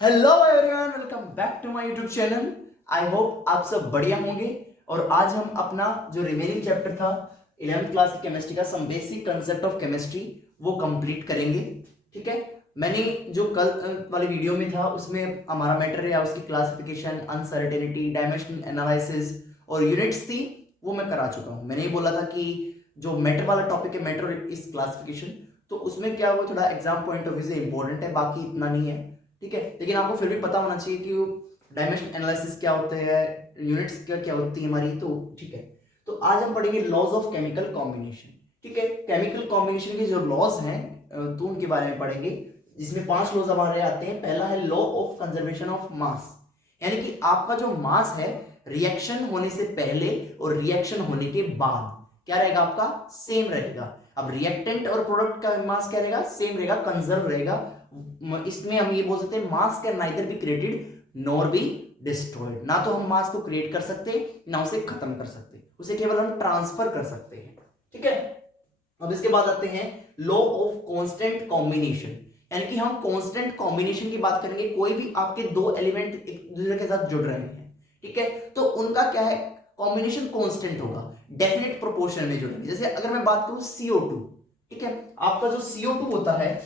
Hello everyone, welcome back to my YouTube channel. I hope आप सब बढ़िया होंगे। और आज हम अपना जो रिमेनिंग चैप्टर था 11th क्लास की केमिस्ट्री का some basic concept of chemistry वो कंप्लीट करेंगे। ठीक है, मैंने जो कल वाले वीडियो में था उसमें हमारा मैटर या उसकी क्लासिफिकेशन, अनसर्टेनिटी, डायमेंशनल एनालिसिस और यूनिट्स थी, वो मैं करा चुका हूँ। मैंने ये बोला था कि जो मैटर वाला टॉपिक है, मैटर इस क्लासिफिकेशन, तो उसमें क्या वो थोड़ा एग्जाम पॉइंट ऑफ व्यू से इंपॉर्टेंट है, बाकी इतना नहीं है। ठीक है, लेकिन आपको फिर भी पता होना चाहिए कि डायमेंशन एनालिसिस क्या होते हैं, यूनिट्स क्या क्या होती है हमारी। तो ठीक है, तो आज हम पढ़ेंगे लॉज ऑफ केमिकल कॉम्बिनेशन। ठीक है, केमिकल कॉम्बिनेशन के जो लॉज हैं तो उनके बारे में पढ़ेंगे, जिसमें 5 लॉज हमारे आते हैं। पहला है law of conservation of mass, यानी कि आपका जो मास है रिएक्शन होने से पहले और रिएक्शन होने के बाद क्या रहेगा, आपका सेम रहेगा। अब रिएक्टेंट और प्रोडक्ट का मास क्या रहेगा, सेम रहेगा, कंजर्व रहेगा। इसमें हम ये बोल सकते हैं मास can neither be created nor be destroyed. ना तो हम मास को क्रिएट कर सकते, ना उसे खत्म कर सकते, उसे केवल हम ट्रांसफर कर सकते हैं। ठीक है, अब इसके बाद आते हैं लॉ ऑफ कांस्टेंट कॉम्बिनेशन, यानी कि हम कांस्टेंट कॉम्बिनेशन की बात करेंगे। कोई भी आपके दो एलिमेंट एक दूसरे के साथ जुड़ रहे हैं, ठीक है, तो उनका क्या है, कॉम्बिनेशन कांस्टेंट होगा, डेफिनेट प्रोपोर्शन में जुड़ेंगे। जैसे अगर मैं बात करूं CO2, ठीक है, आपका जो CO2 होता है,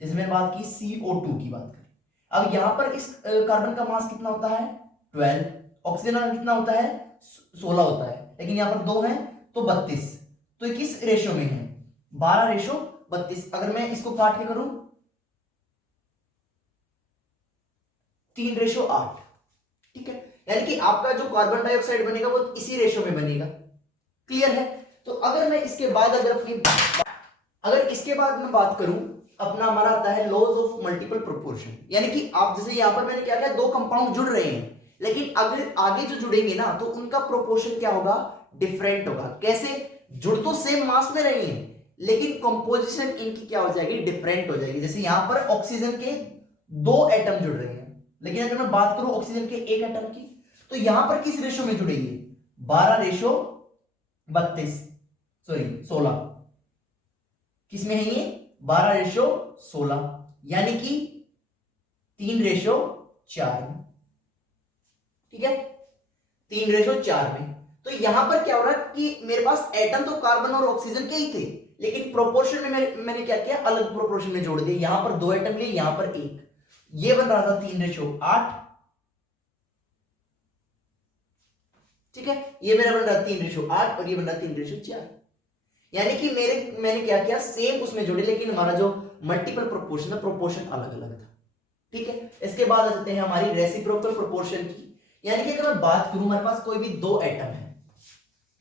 जैसे मैंने बात की CO2 की बात करें, अब यहां पर इस कार्बन का मास कितना होता है 12, ऑक्सीजन का कितना होता है 16 होता है, लेकिन यहां पर दो है तो 32। तो ये किस रेशियो में है, 12:32। अगर मैं इसको काट के करूं 3:8। ठीक है, यानी कि आपका जो कार्बन डाइऑक्साइड बनेगा वो इसी रेशियो में बनेगा। क्लियर है। तो अगर मैं इसके बाद अगर इसके बाद मैं बात करूं, अपना हमारा आता है लॉज ऑफ मल्टीपल प्रोपोर्शन, यानी कि आप जैसे यहां पर मैंने क्या किया, दो कंपाउंड जुड़ रहे हैं, लेकिन अगर आगे जो जुड़ेंगे ना तो उनका प्रोपोर्शन क्या होगा, डिफरेंट होगा। कैसे, जुड़ तो सेम मास में रहे हैं लेकिन कंपोजिशन इनकी क्या हो जाएगी, डिफरेंट हो जाएगी। जैसे यहां पर ऑक्सीजन के 2 एटम जुड़ रहे हैं, लेकिन अगर मैं बात करूं ऑक्सीजन के 1 एटम की, तो यहां पर किस रेशो में जुड़ेगी, 12:32, सॉरी 16। किसमें है ये, 12:16, यानी कि 3:4 में। ठीक है, 3:4 में। तो यहां पर क्या हो रहा है कि मेरे पास एटम तो कार्बन और ऑक्सीजन के ही थे, लेकिन प्रोपोर्शन में मैंने क्या किया, अलग प्रोपोर्शन में जोड़ दिया। यहां पर 2 एटम लिए, यहां पर एक, ये बन रहा था 3:8। ठीक है, ये मेरा बन रहा 3:8 और ये बन रहा 3:4, यानी कि मैंने क्या किया, सेम उसमें जोड़े, लेकिन हमारा जो मल्टीपल प्रोपोर्शन है, प्रोपोर्शन अलग अलग था। ठीक है, इसके बाद आ जाते हैं हमारी रेसिप्रोकल प्रोपोर्शन की, यानी कि अगर मैं बात करूं, हमारे पास कोई भी दो एटम है,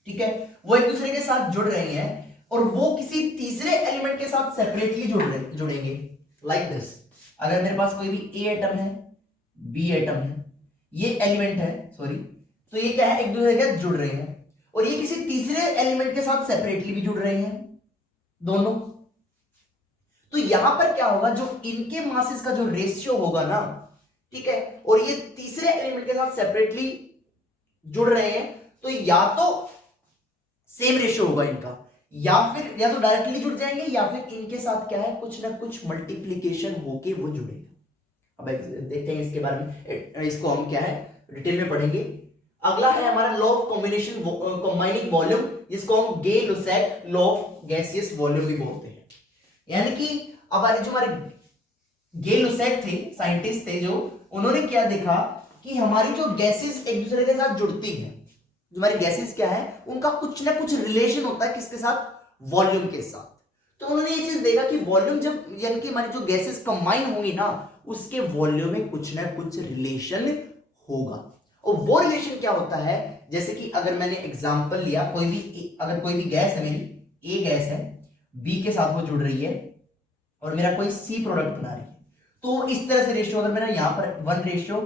ठीक है, वो एक दूसरे के साथ जुड़ रहे हैं और वो किसी तीसरे एलिमेंट के साथ सेपरेटली जुड़ेंगे, लाइक दिस। अगर मेरे पास कोई भी ए एटम है, बी एटम है, ये एलिमेंट है, सॉरी, तो ये क्या है, एक दूसरे के साथ जुड़ रहे हैं, और ये किसी तीसरे एलिमेंट के साथ सेपरेटली भी जुड़ रहे हैं दोनों। तो यहां पर क्या होगा, जो इनके मासेस का जो रेशियो होगा ना, ठीक है, और ये तीसरे एलिमेंट के साथ सेपरेटली जुड़ रहे हैं, तो या तो सेम रेशियो होगा इनका, या तो डायरेक्टली जुड़ जाएंगे, या फिर इनके साथ क्या है, कुछ ना कुछ मल्टीप्लीकेशन होके वो जुड़ेगा। अब देखते हैं इसके बारे में, इसको हम क्या है डिटेल में पढ़ेंगे। अगला है हमारा law of combination combining volume, जिसको हम गे-लुसैक लॉ ऑफ गैसियस वॉल्यूम भी बोलते हैं। यानी कि अब जो हमारे गे-लुसैक थे, साइंटिस्ट थे, जो उन्होंने क्या देखा कि हमारी जो गैसेस एक दूसरे के साथ जुड़ती हैं, जो हमारी गैसेस क्या है, उनका कुछ ना कुछ रिलेशन होता है किसके साथ, वॉल्यूम के साथ। तो उन्होंने ये चीज देखा कि वॉल्यूम जब, यानी कि हमारी जो गैसेस कंबाइन होंगी ना, उसके वॉल्यूम में कुछ ना कुछ रिलेशन होगा। और वो रिलेशन क्या होता है, जैसे कि अगर मैंने एग्जांपल लिया, अगर कोई भी गैस है, मेरी ए गैस है, बी के साथ वो जुड़ रही है और मेरा कोई सी प्रोडक्ट बना रही है, तो इस तरह से रेशियो, अगर मेरा यहां पर 1 रेशियो,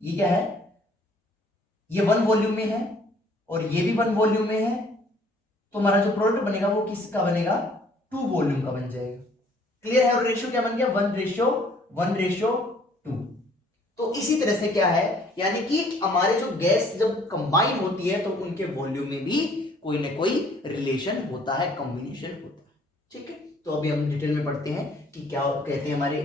ये क्या है, ये 1 वॉल्यूम में है और ये भी 1 वॉल्यूम में है, तो हमारा जो प्रोडक्ट बनेगा वो किसका बनेगा, 2 वॉल्यूम का बन जाएगा। क्लियर है, और रेशियो क्या बन गया, 1:1:2। तो इसी तरह से क्या है, यानी कि हमारे जो गैस जब कंबाइन होती है तो उनके वॉल्यूम में भी कोई ना कोई रिलेशन होता है, कॉम्बिनेशन होता है। ठीक है, तो अभी हम डिटेल में पढ़ते हैं कि क्या कहते हैं हमारे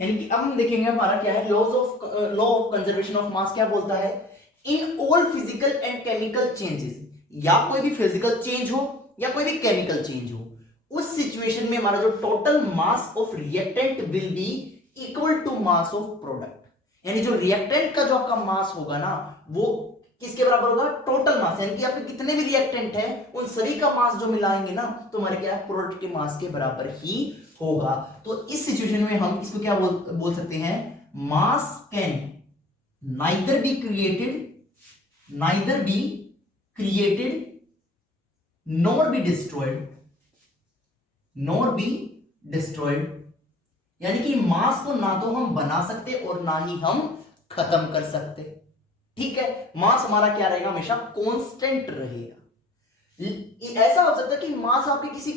यानी कि अब हम देखेंगे हमारा क्या है, law of conservation of mass क्या बोलता है, in all physical and chemical changes, या कोई भी फिजिकल चेंज हो या कोई भी केमिकल चेंज हो, उस सिचुएशन में हमारा जो total mass of reactant will be equal to mass of product. यानी जो रिएक्टेंट का जो आपका मास होगा ना वो किसके बराबर होगा, टोटल मास, यानी कि आपके कितने भी रिएक्टेंट हैं उन सभी का मास जो मिलाएंगे ना तो हमारे क्या है, प्रोडक्ट के मास के बराबर ही होगा। तो इस सिचुएशन में हम इसको क्या बोल सकते हैं, मास can neither be created nor be destroyed, यानी कि मास को ना तो हम बना सकते और ना ही हम खत्म कर सकते। ठीक है, मास हमारा क्या रहेगा, हमेशा कांस्टेंट रहेगा। ऐसा हो सकता है कि मास आपके किसी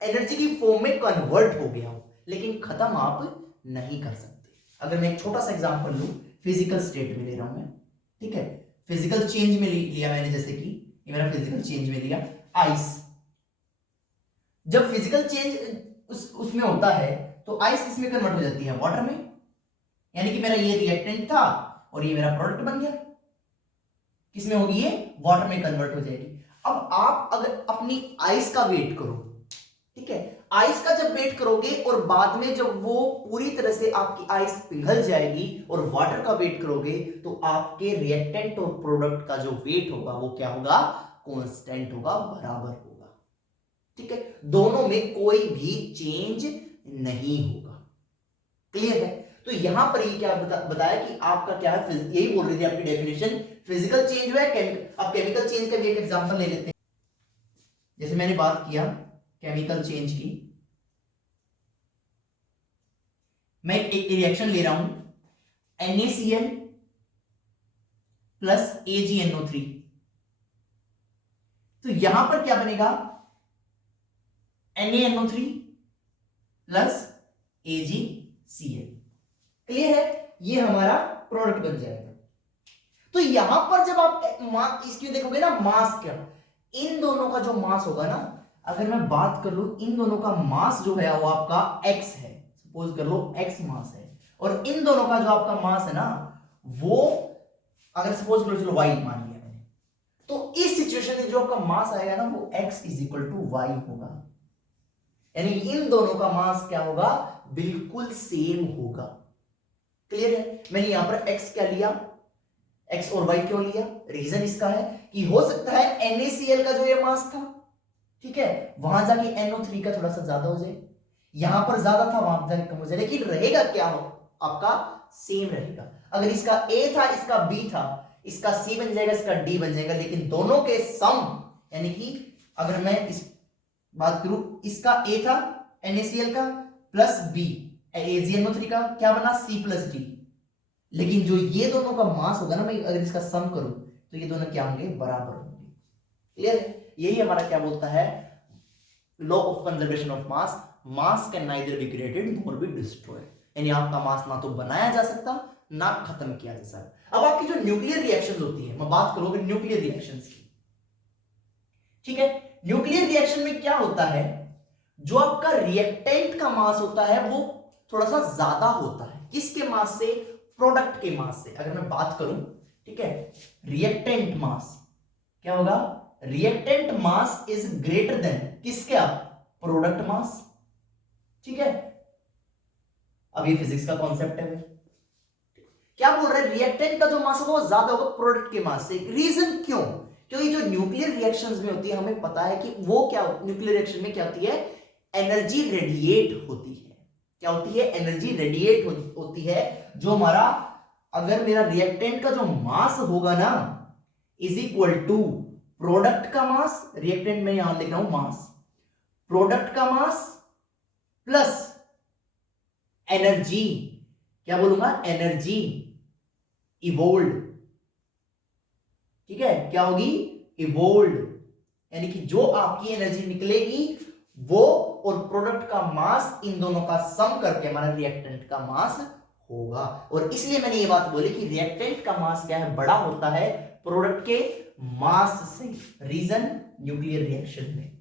एनर्जी की फॉर्म में कन्वर्ट हो गया हो लेकिन खत्म आप नहीं कर सकते। अगर मैं एक छोटा सा एग्जांपल लूं, फिजिकल स्टेट में ले रहा हूं मैं, ठीक है, फिजिकल चेंज में लिया मैंने, जैसे कि ये मेरा फिजिकल चेंज में लिया आइस। जब फिजिकल चेंज उसमें होता है तो आइस इसमें कन्वर्ट हो जाती है वाटर में, यानी कि मेरा ये रिएक्टेंट था और ये मेरा प्रोडक्ट बन गया, किसमें होगी, ये वाटर में कन्वर्ट हो जाएगी। अब आप अगर अपनी आइस का वेट करो, ठीक है, आइस का जब वेट करोगे और बाद में जब वो पूरी तरह से आपकी आइस पिघल जाएगी और वाटर का वेट करोगे तो आपके रिएक्टेंट और प्रोडक्ट का जो वेट होगा वो क्या होगा, कांस्टेंट होगा, बराबर होगा। ठीक है, दोनों में कोई भी चेंज नहीं होगा। क्लियर है? तो यहां पर ये क्या बताया कि आपका क्या है, यही बोल रही थी आपकी डेफिनेशन, फिजिकल चेंज हुआ है, अब केमिकल चेंज का भी एक एग्जांपल ले लेते हैं। जैसे मैंने बात किया केमिकल चेंज की, मैं एक रिएक्शन ले रहा हूं NaCl प्लस AgNO3, तो यहां पर क्या बनेगा, NaNO3 प्लस AgCl। क्लियर है? ये हमारा प्रोडक्ट बन जाएगा। तो यहां पर जब आप इसकी देखोगे ना मास क्या, इन दोनों का जो मास होगा ना, अगर मैं बात कर लूं इन दोनों का मास जो है वो आपका x है, सपोज कर लो x मास है, और इन दोनों का जो आपका मास है ना वो अगर सपोज करो, चलो y मान लिया मैंने, तो इस सिचुएशन में जो आपका मास आएगा ना वो x is equal to y होगा, यानी इन दोनों का मास क्या होगा, बिल्कुल सेम होगा। क्लियर है? मैंने यहां पर x क्या लिया, x और y क्यों लिया, रीजन इसका है कि हो सकता है NaCl का जो ये मास था, ठीक है, वहां जाके NO3 का थोड़ा सा ज्यादा हो जाए, यहां पर ज्यादा था वहां जाके कम हो जाए, लेकिन रहेगा क्या हो आपका, सेम रहेगा। अगर इसका A था इसका B था, इसका C बन जाएगा इसका D बन जाएगा, लेकिन दोनों के सम, यानी कि अगर मैं इस बात करूं, इसका A था NaCl का प्लस B AgNO3 का, क्या बना C प्लस D, लेकिन जो ये दोनों का मास होगा ना, मैं अगर इसका सम करूं तो ये दोनों क्या होंगे, बराबर होंगे। क्लियर है? यही हमारा क्या बोलता है, law of conservation of mass, mass can neither be created nor be destroyed, यानी आपका मास ना तो बनाया जा सकता ना खत्म किया जा सकता। अब आपकी जो न्यूक्लियर रिएक्शंस होती है, मैं बात करूंगा न्यूक्लियर रिएक्शंस की, ठीक है, न्यूक्लियर रिएक्शन में क्या होता है, जो आपका रिएक्टेंट का मास होता है वो थोड़ा सा ज्यादा होता है, किसके मास से, प्रोडक्ट के मास से। अगर मैं बात करूं, ठीक है, रिएक्टेंट मास क्या होगा, reactant mass is greater than किसका, प्रोडक्ट मास। ठीक है, अब ये फिजिक्स का कॉन्सेप्ट है, क्या बोल रहे हैं, रिएक्टेंट का जो मास होगा वो ज्यादा होगा प्रोडक्ट के मास से। रीजन क्यों, क्योंकि जो न्यूक्लियर रिएक्शंस में होती है हमें पता है कि वो क्या, न्यूक्लियर रिएक्शन में क्या होती है, एनर्जी रेडिएट होती है। क्या होती है, एनर्जी रेडिएट होती है। जो हमारा, अगर मेरा रिएक्टेंट का जो मास होगा ना इज इक्वल टू प्रोडक्ट का मास, रिएक्टेंट में यहां लिख रहा हूं मास, प्रोडक्ट का मास प्लस एनर्जी, क्या बोलूंगा, एनर्जी इवोल्ड। ठीक है, क्या होगी, इवोल्ड, यानी कि जो आपकी एनर्जी निकलेगी वो और प्रोडक्ट का मास, इन दोनों का सम करके हमारा रिएक्टेंट का मास होगा। और इसलिए मैंने ये बात बोली कि रिएक्टेंट का मास क्या है, बड़ा होता है प्रोडक्ट के मास से। रीजन, न्यूक्लियर रिएक्शन में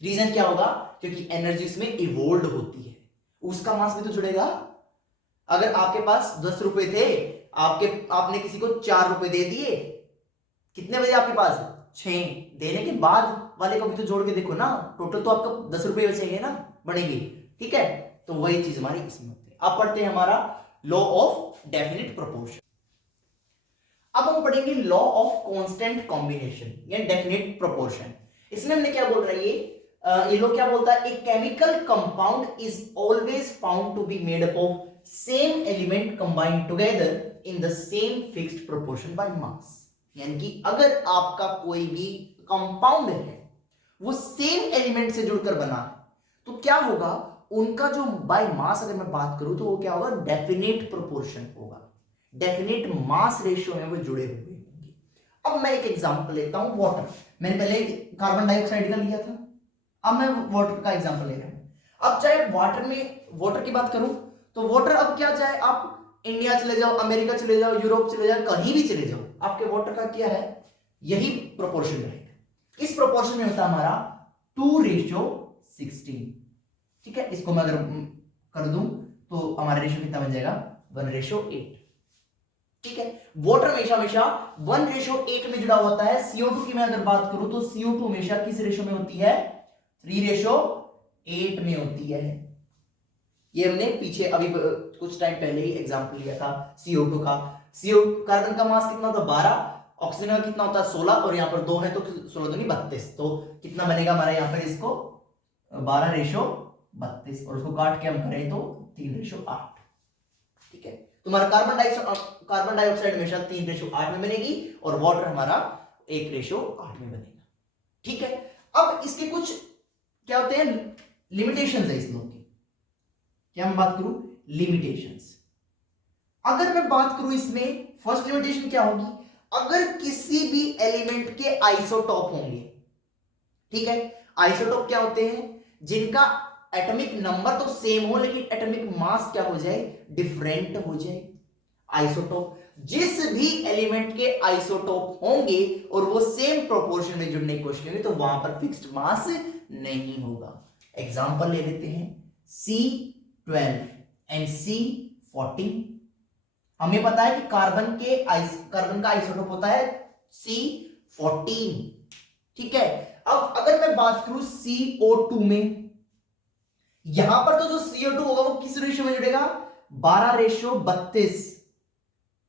रीजन क्या होगा, क्योंकि एनर्जी इसमें इवोल्ड होती है, उसका मास भी तो जुड़ेगा। अगर आपके पास 10 रुपए थे, आपने किसी को 4 रुपए दे दिए, कितने बजे आपके पास? 6। देने के बाद वाले को भी तो जोड़ के देखो ना, टोटल तो आपका 10 रुपए बचेंगे ना, बढ़ेंगे। ठीक है, तो वही चीज हमारी इसमें होती है। अब पढ़ते हैं हमारा लॉ ऑफ डेफिनेट प्रोपोर्शन। अब हम पढ़ेंगे लॉ ऑफ कांस्टेंट कॉम्बिनेशन या डेफिनेट प्रोपोर्शन। इसमें हमने क्या बोल रहा है, ये लोग क्या बोलता है, a chemical compound is always found to be made up of same element combined together in the same fixed proportion by mass. यानी कि अगर आपका कोई भी कंपाउंड है वो सेम एलिमेंट से जुड़कर बना है, तो क्या होगा, उनका जो बाय मास अगर मैं बात करूं तो वो क्या होगा, डेफिनेट प्रोपोर्शन होगा, डेफिनेट मास रेशियो में वो जुड़े हुए होंगे। अब मैं एक एग्जांपल लेता हूं, वाटर। मैंने पहले कार्बन डाइऑक्साइड का लिया था, अब मैं वाटर का एग्जांपल ले रहा हूं। अब चाहे वाटर की बात करूं तो वाटर, अब क्या, चाहे आप इंडिया चले जाओ, अमेरिका चले जाओ, यूरोप चले जाओ, कहीं भी चले जाओ, आपके वाटर का क्या है, यही प्रोपोर्शन रहेगा। इस प्रोपोर्शन में होता है हमारा 2:16। ठीक है, इसको मैं अगर कर दूं तो हमारा रेशियो कितना बन जाएगा, 1:8। ठीक है, वाटर हमेशा 1:8 में जुड़ा होता है। CO2 की मैं अगर बात करूं तो CO2 हमेशा किस रेशियो में होती है, 3:8 में होती है। ये हमने पीछे अभी कुछ टाइम पहले ही एग्जांपल लिया था CO2 का। कार्बन का मास कितना होता है, 12, ऑक्सीजन का कितना होता है, 16, और यहाँ पर 2 है तो 16 दूनी 32। तो कितना बनेगा हमारा यहाँ पर, इसको 12:32, और उसको काट के हम करें तो 3:8। ठीक है, तुम्हारा कार्बन डाइऑक्साइड हमेशा 3:8 में बनेगी और वाटर हमारा 1:8 में बनेगा। ठीक है, अब इसके कुछ क्या होते हैं, लिमिटेशंस है इस लोग की। क्या मैं बात करूं, लिमिटेशंस। अगर मैं बात करूं इसमें, फर्स्ट लिमिटेशन क्या होगी, अगर किसी भी एलिमेंट के आइसोटॉप होंगे। ठीक है, आइसोटॉप क्या होते हैं, जिनका एटॉमिक नंबर तो सेम हो लेकिन एटॉमिक मास क्या हो जाए, डिफरेंट हो जाए। आइसोटॉप, जिस भी एलिमेंट के आइसोटॉप होंगे और वो सेम प्रोपोर्शन में जुड़ने की कोशिश करेंगे तो वहां पर फिक्स्ड मास नहीं होगा। एग्जांपल ले लेते हैं, C12 एंड C14। हमें पता है कि कार्बन का आइसोटोप होता है C14। ठीक है, अब अगर मैं बात करूं CO2 में, यहां पर तो जो CO2 होगा वो किस रेशियो में जुड़ेगा, 12:32।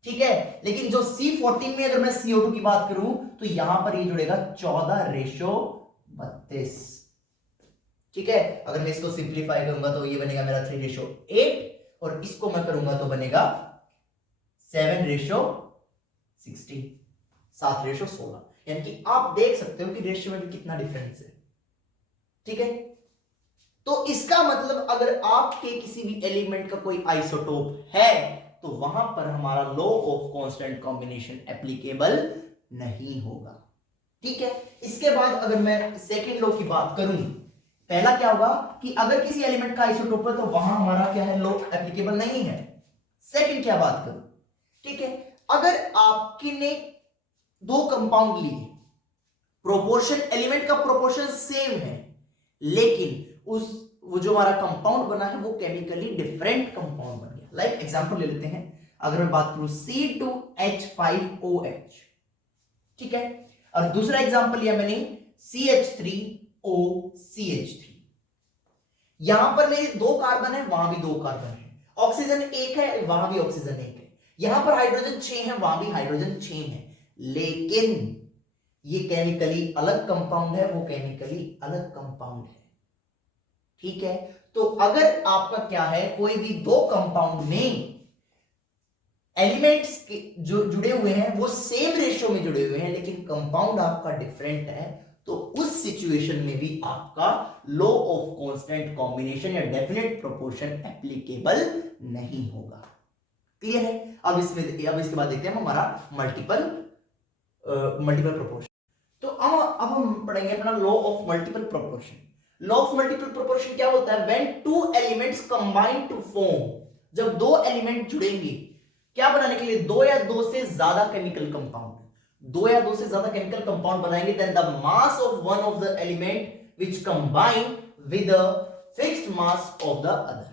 ठीक है, लेकिन जो C14 में अगर मैं CO2 की बात करूं तो यहां पर ये जुड़ेगा 14:32। ठीक है, अगर मैं इसको सिंप्लीफाई करूंगा तो ये बनेगा मेरा 3:8, और इसको मैं करूंगा तो बनेगा 7:16, 7:16। यानी कि आप देख सकते हो कि रेशियो में भी कितना डिफरेंस है। ठीक है, तो इसका मतलब अगर आपके किसी भी एलिमेंट का कोई आइसोटोप है तो वहां पर हमारा law of constant combination applicable नहीं होगा। ठीक है, इसके बाद अगर मैं सेकेंड लॉ की बात करूं, पहला क्या होगा कि अगर किसी एलिमेंट का आइसोटोप है तो वहां हमारा क्या है, लॉ एप्लीकेबल नहीं है। सेकंड क्या बात करूं, ठीक है, अगर आपने 2 कंपाउंड लिए, प्रोपोर्शन, एलिमेंट का प्रोपोर्शन सेम है, लेकिन वो जो हमारा कंपाउंड बना है वो केमिकली डिफरेंट कंपाउंड बन गया। लाइक एग्जांपल ले लेते हैं, अगर मैं बात करूं C2H5OH। ठीक है, और दूसरा एग्जांपल लिया मैंने CH3OCH3। यहां पर मेरे 2 कार्बन है, वहां भी 2 कार्बन है, ऑक्सीजन 1 है, वहां भी ऑक्सीजन 1 है, यहां पर हाइड्रोजन 6 है, वहां भी हाइड्रोजन 6 है, लेकिन ये केमिकली अलग कंपाउंड है, वो केमिकली अलग कंपाउंड है। ठीक है, तो अगर आपका क्या है, कोई भी 2 कंपाउंड में एलिमेंट्स जो जुड़े हुए हैं वो सेम रेशियो में जुड़े हुए हैं लेकिन कंपाउंड आपका डिफरेंट है, तो उस सिचुएशन में भी आपका लॉ ऑफ कांस्टेंट कॉम्बिनेशन या डेफिनेट प्रोपोर्शन एप्लीकेबल नहीं होगा। क्लियर है? अब इसके बाद देखते हैं हमारा मल्टीपल प्रोपोर्शन। तो अब हम पढ़ेंगे अपना law of multiple proportion. Law of multiple proportion क्या होता है, when 2 elements combine to form, जब 2 एलिमेंट जुड़ेंगे क्या बनाने के लिए, 2 या 2 से ज्यादा केमिकल कंपाउंड, 2 या 2 से ज्यादा केमिकल कंपाउंड बनाएंगे, then the mass of one of the element which combine with the fixed mass of the other.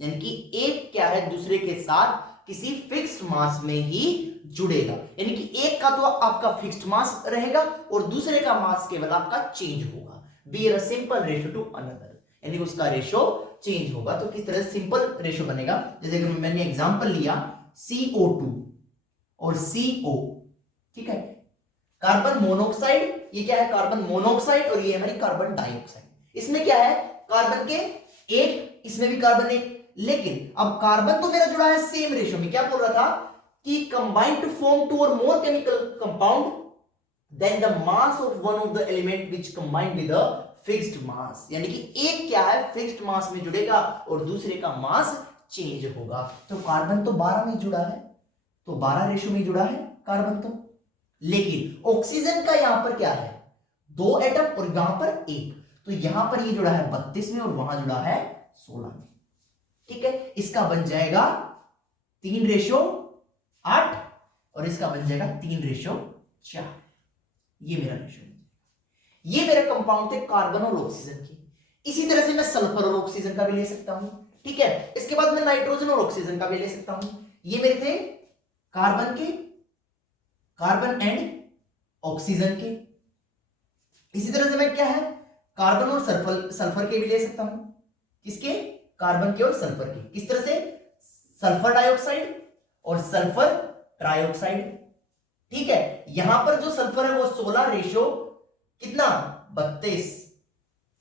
यानी कि एक क्या है दूसरे के साथ किसी फिक्स्ड मास में ही जुड़ेगा, यानी कि एक का तो आपका फिक्स्ड मास रहेगा और दूसरे का मास केवल आपका चेंज होगा, bear a simple ratio two another, यानी उसका रेशियो चेंज होगा। तो किस तरह सिंपल रेशियो बनेगा, जैसे कि मैंने एग्जांपल लिया CO2 और CO, ठीक है, कार्बन मोनोऑक्साइड, ये क्या है कार्बन मोनोऑक्साइड और ये हमारी कार्बन डाइऑक्साइड। इसमें क्या है कार्बन के एक, इसमें भी कार्बन एक, लेकिन अब कार्बन तो मेरा जुड़ा है सेम रेशियो में, क्या बोल रहा था कि combine to form two or more chemical compound then the mass of one of the element which combine with a fixed mass, यानी कि एक क्या है फिक्स्ड मास में जुड़ेगा और दूसरे का मास चेंज होगा। तो कार्बन तो 12 में जुड़ा है, तो 12 रेशियो में जुड़ा है कार्बन तो, लेकिन ऑक्सीजन का यहां पर क्या है 2 एटम और यहां पर 1, तो यहां पर ये जुड़ा है 32 में और वहां जुड़ा है 16 में, ठीक है। इसका बन जाएगा 3:8 और इसका बन जाएगा 3:4, ये मेरा रेशियो, ये मेरे कंपाउंड थे कार्बन और ऑक्सीजन के। इसी तरह से मैं सल्फर और ऑक्सीजन का भी ले सकता हूं, ठीक है। इसके बाद मैं नाइट्रोजन और ऑक्सीजन का भी ले सकता हूं, ये मेरे थे कार्बन के, कार्बन एंड ऑक्सीजन के। इसी तरह से मैं क्या है कार्बन और सल्फर के भी ले सकता हूं, किसके कार्बन के और सल्फर के, किस तरह से सल्फर डाइऑक्साइड और सल्फर ट्राइऑक्साइड, ठीक है। यहां पर जो सल्फर है वो 16 रेशियो कितना 32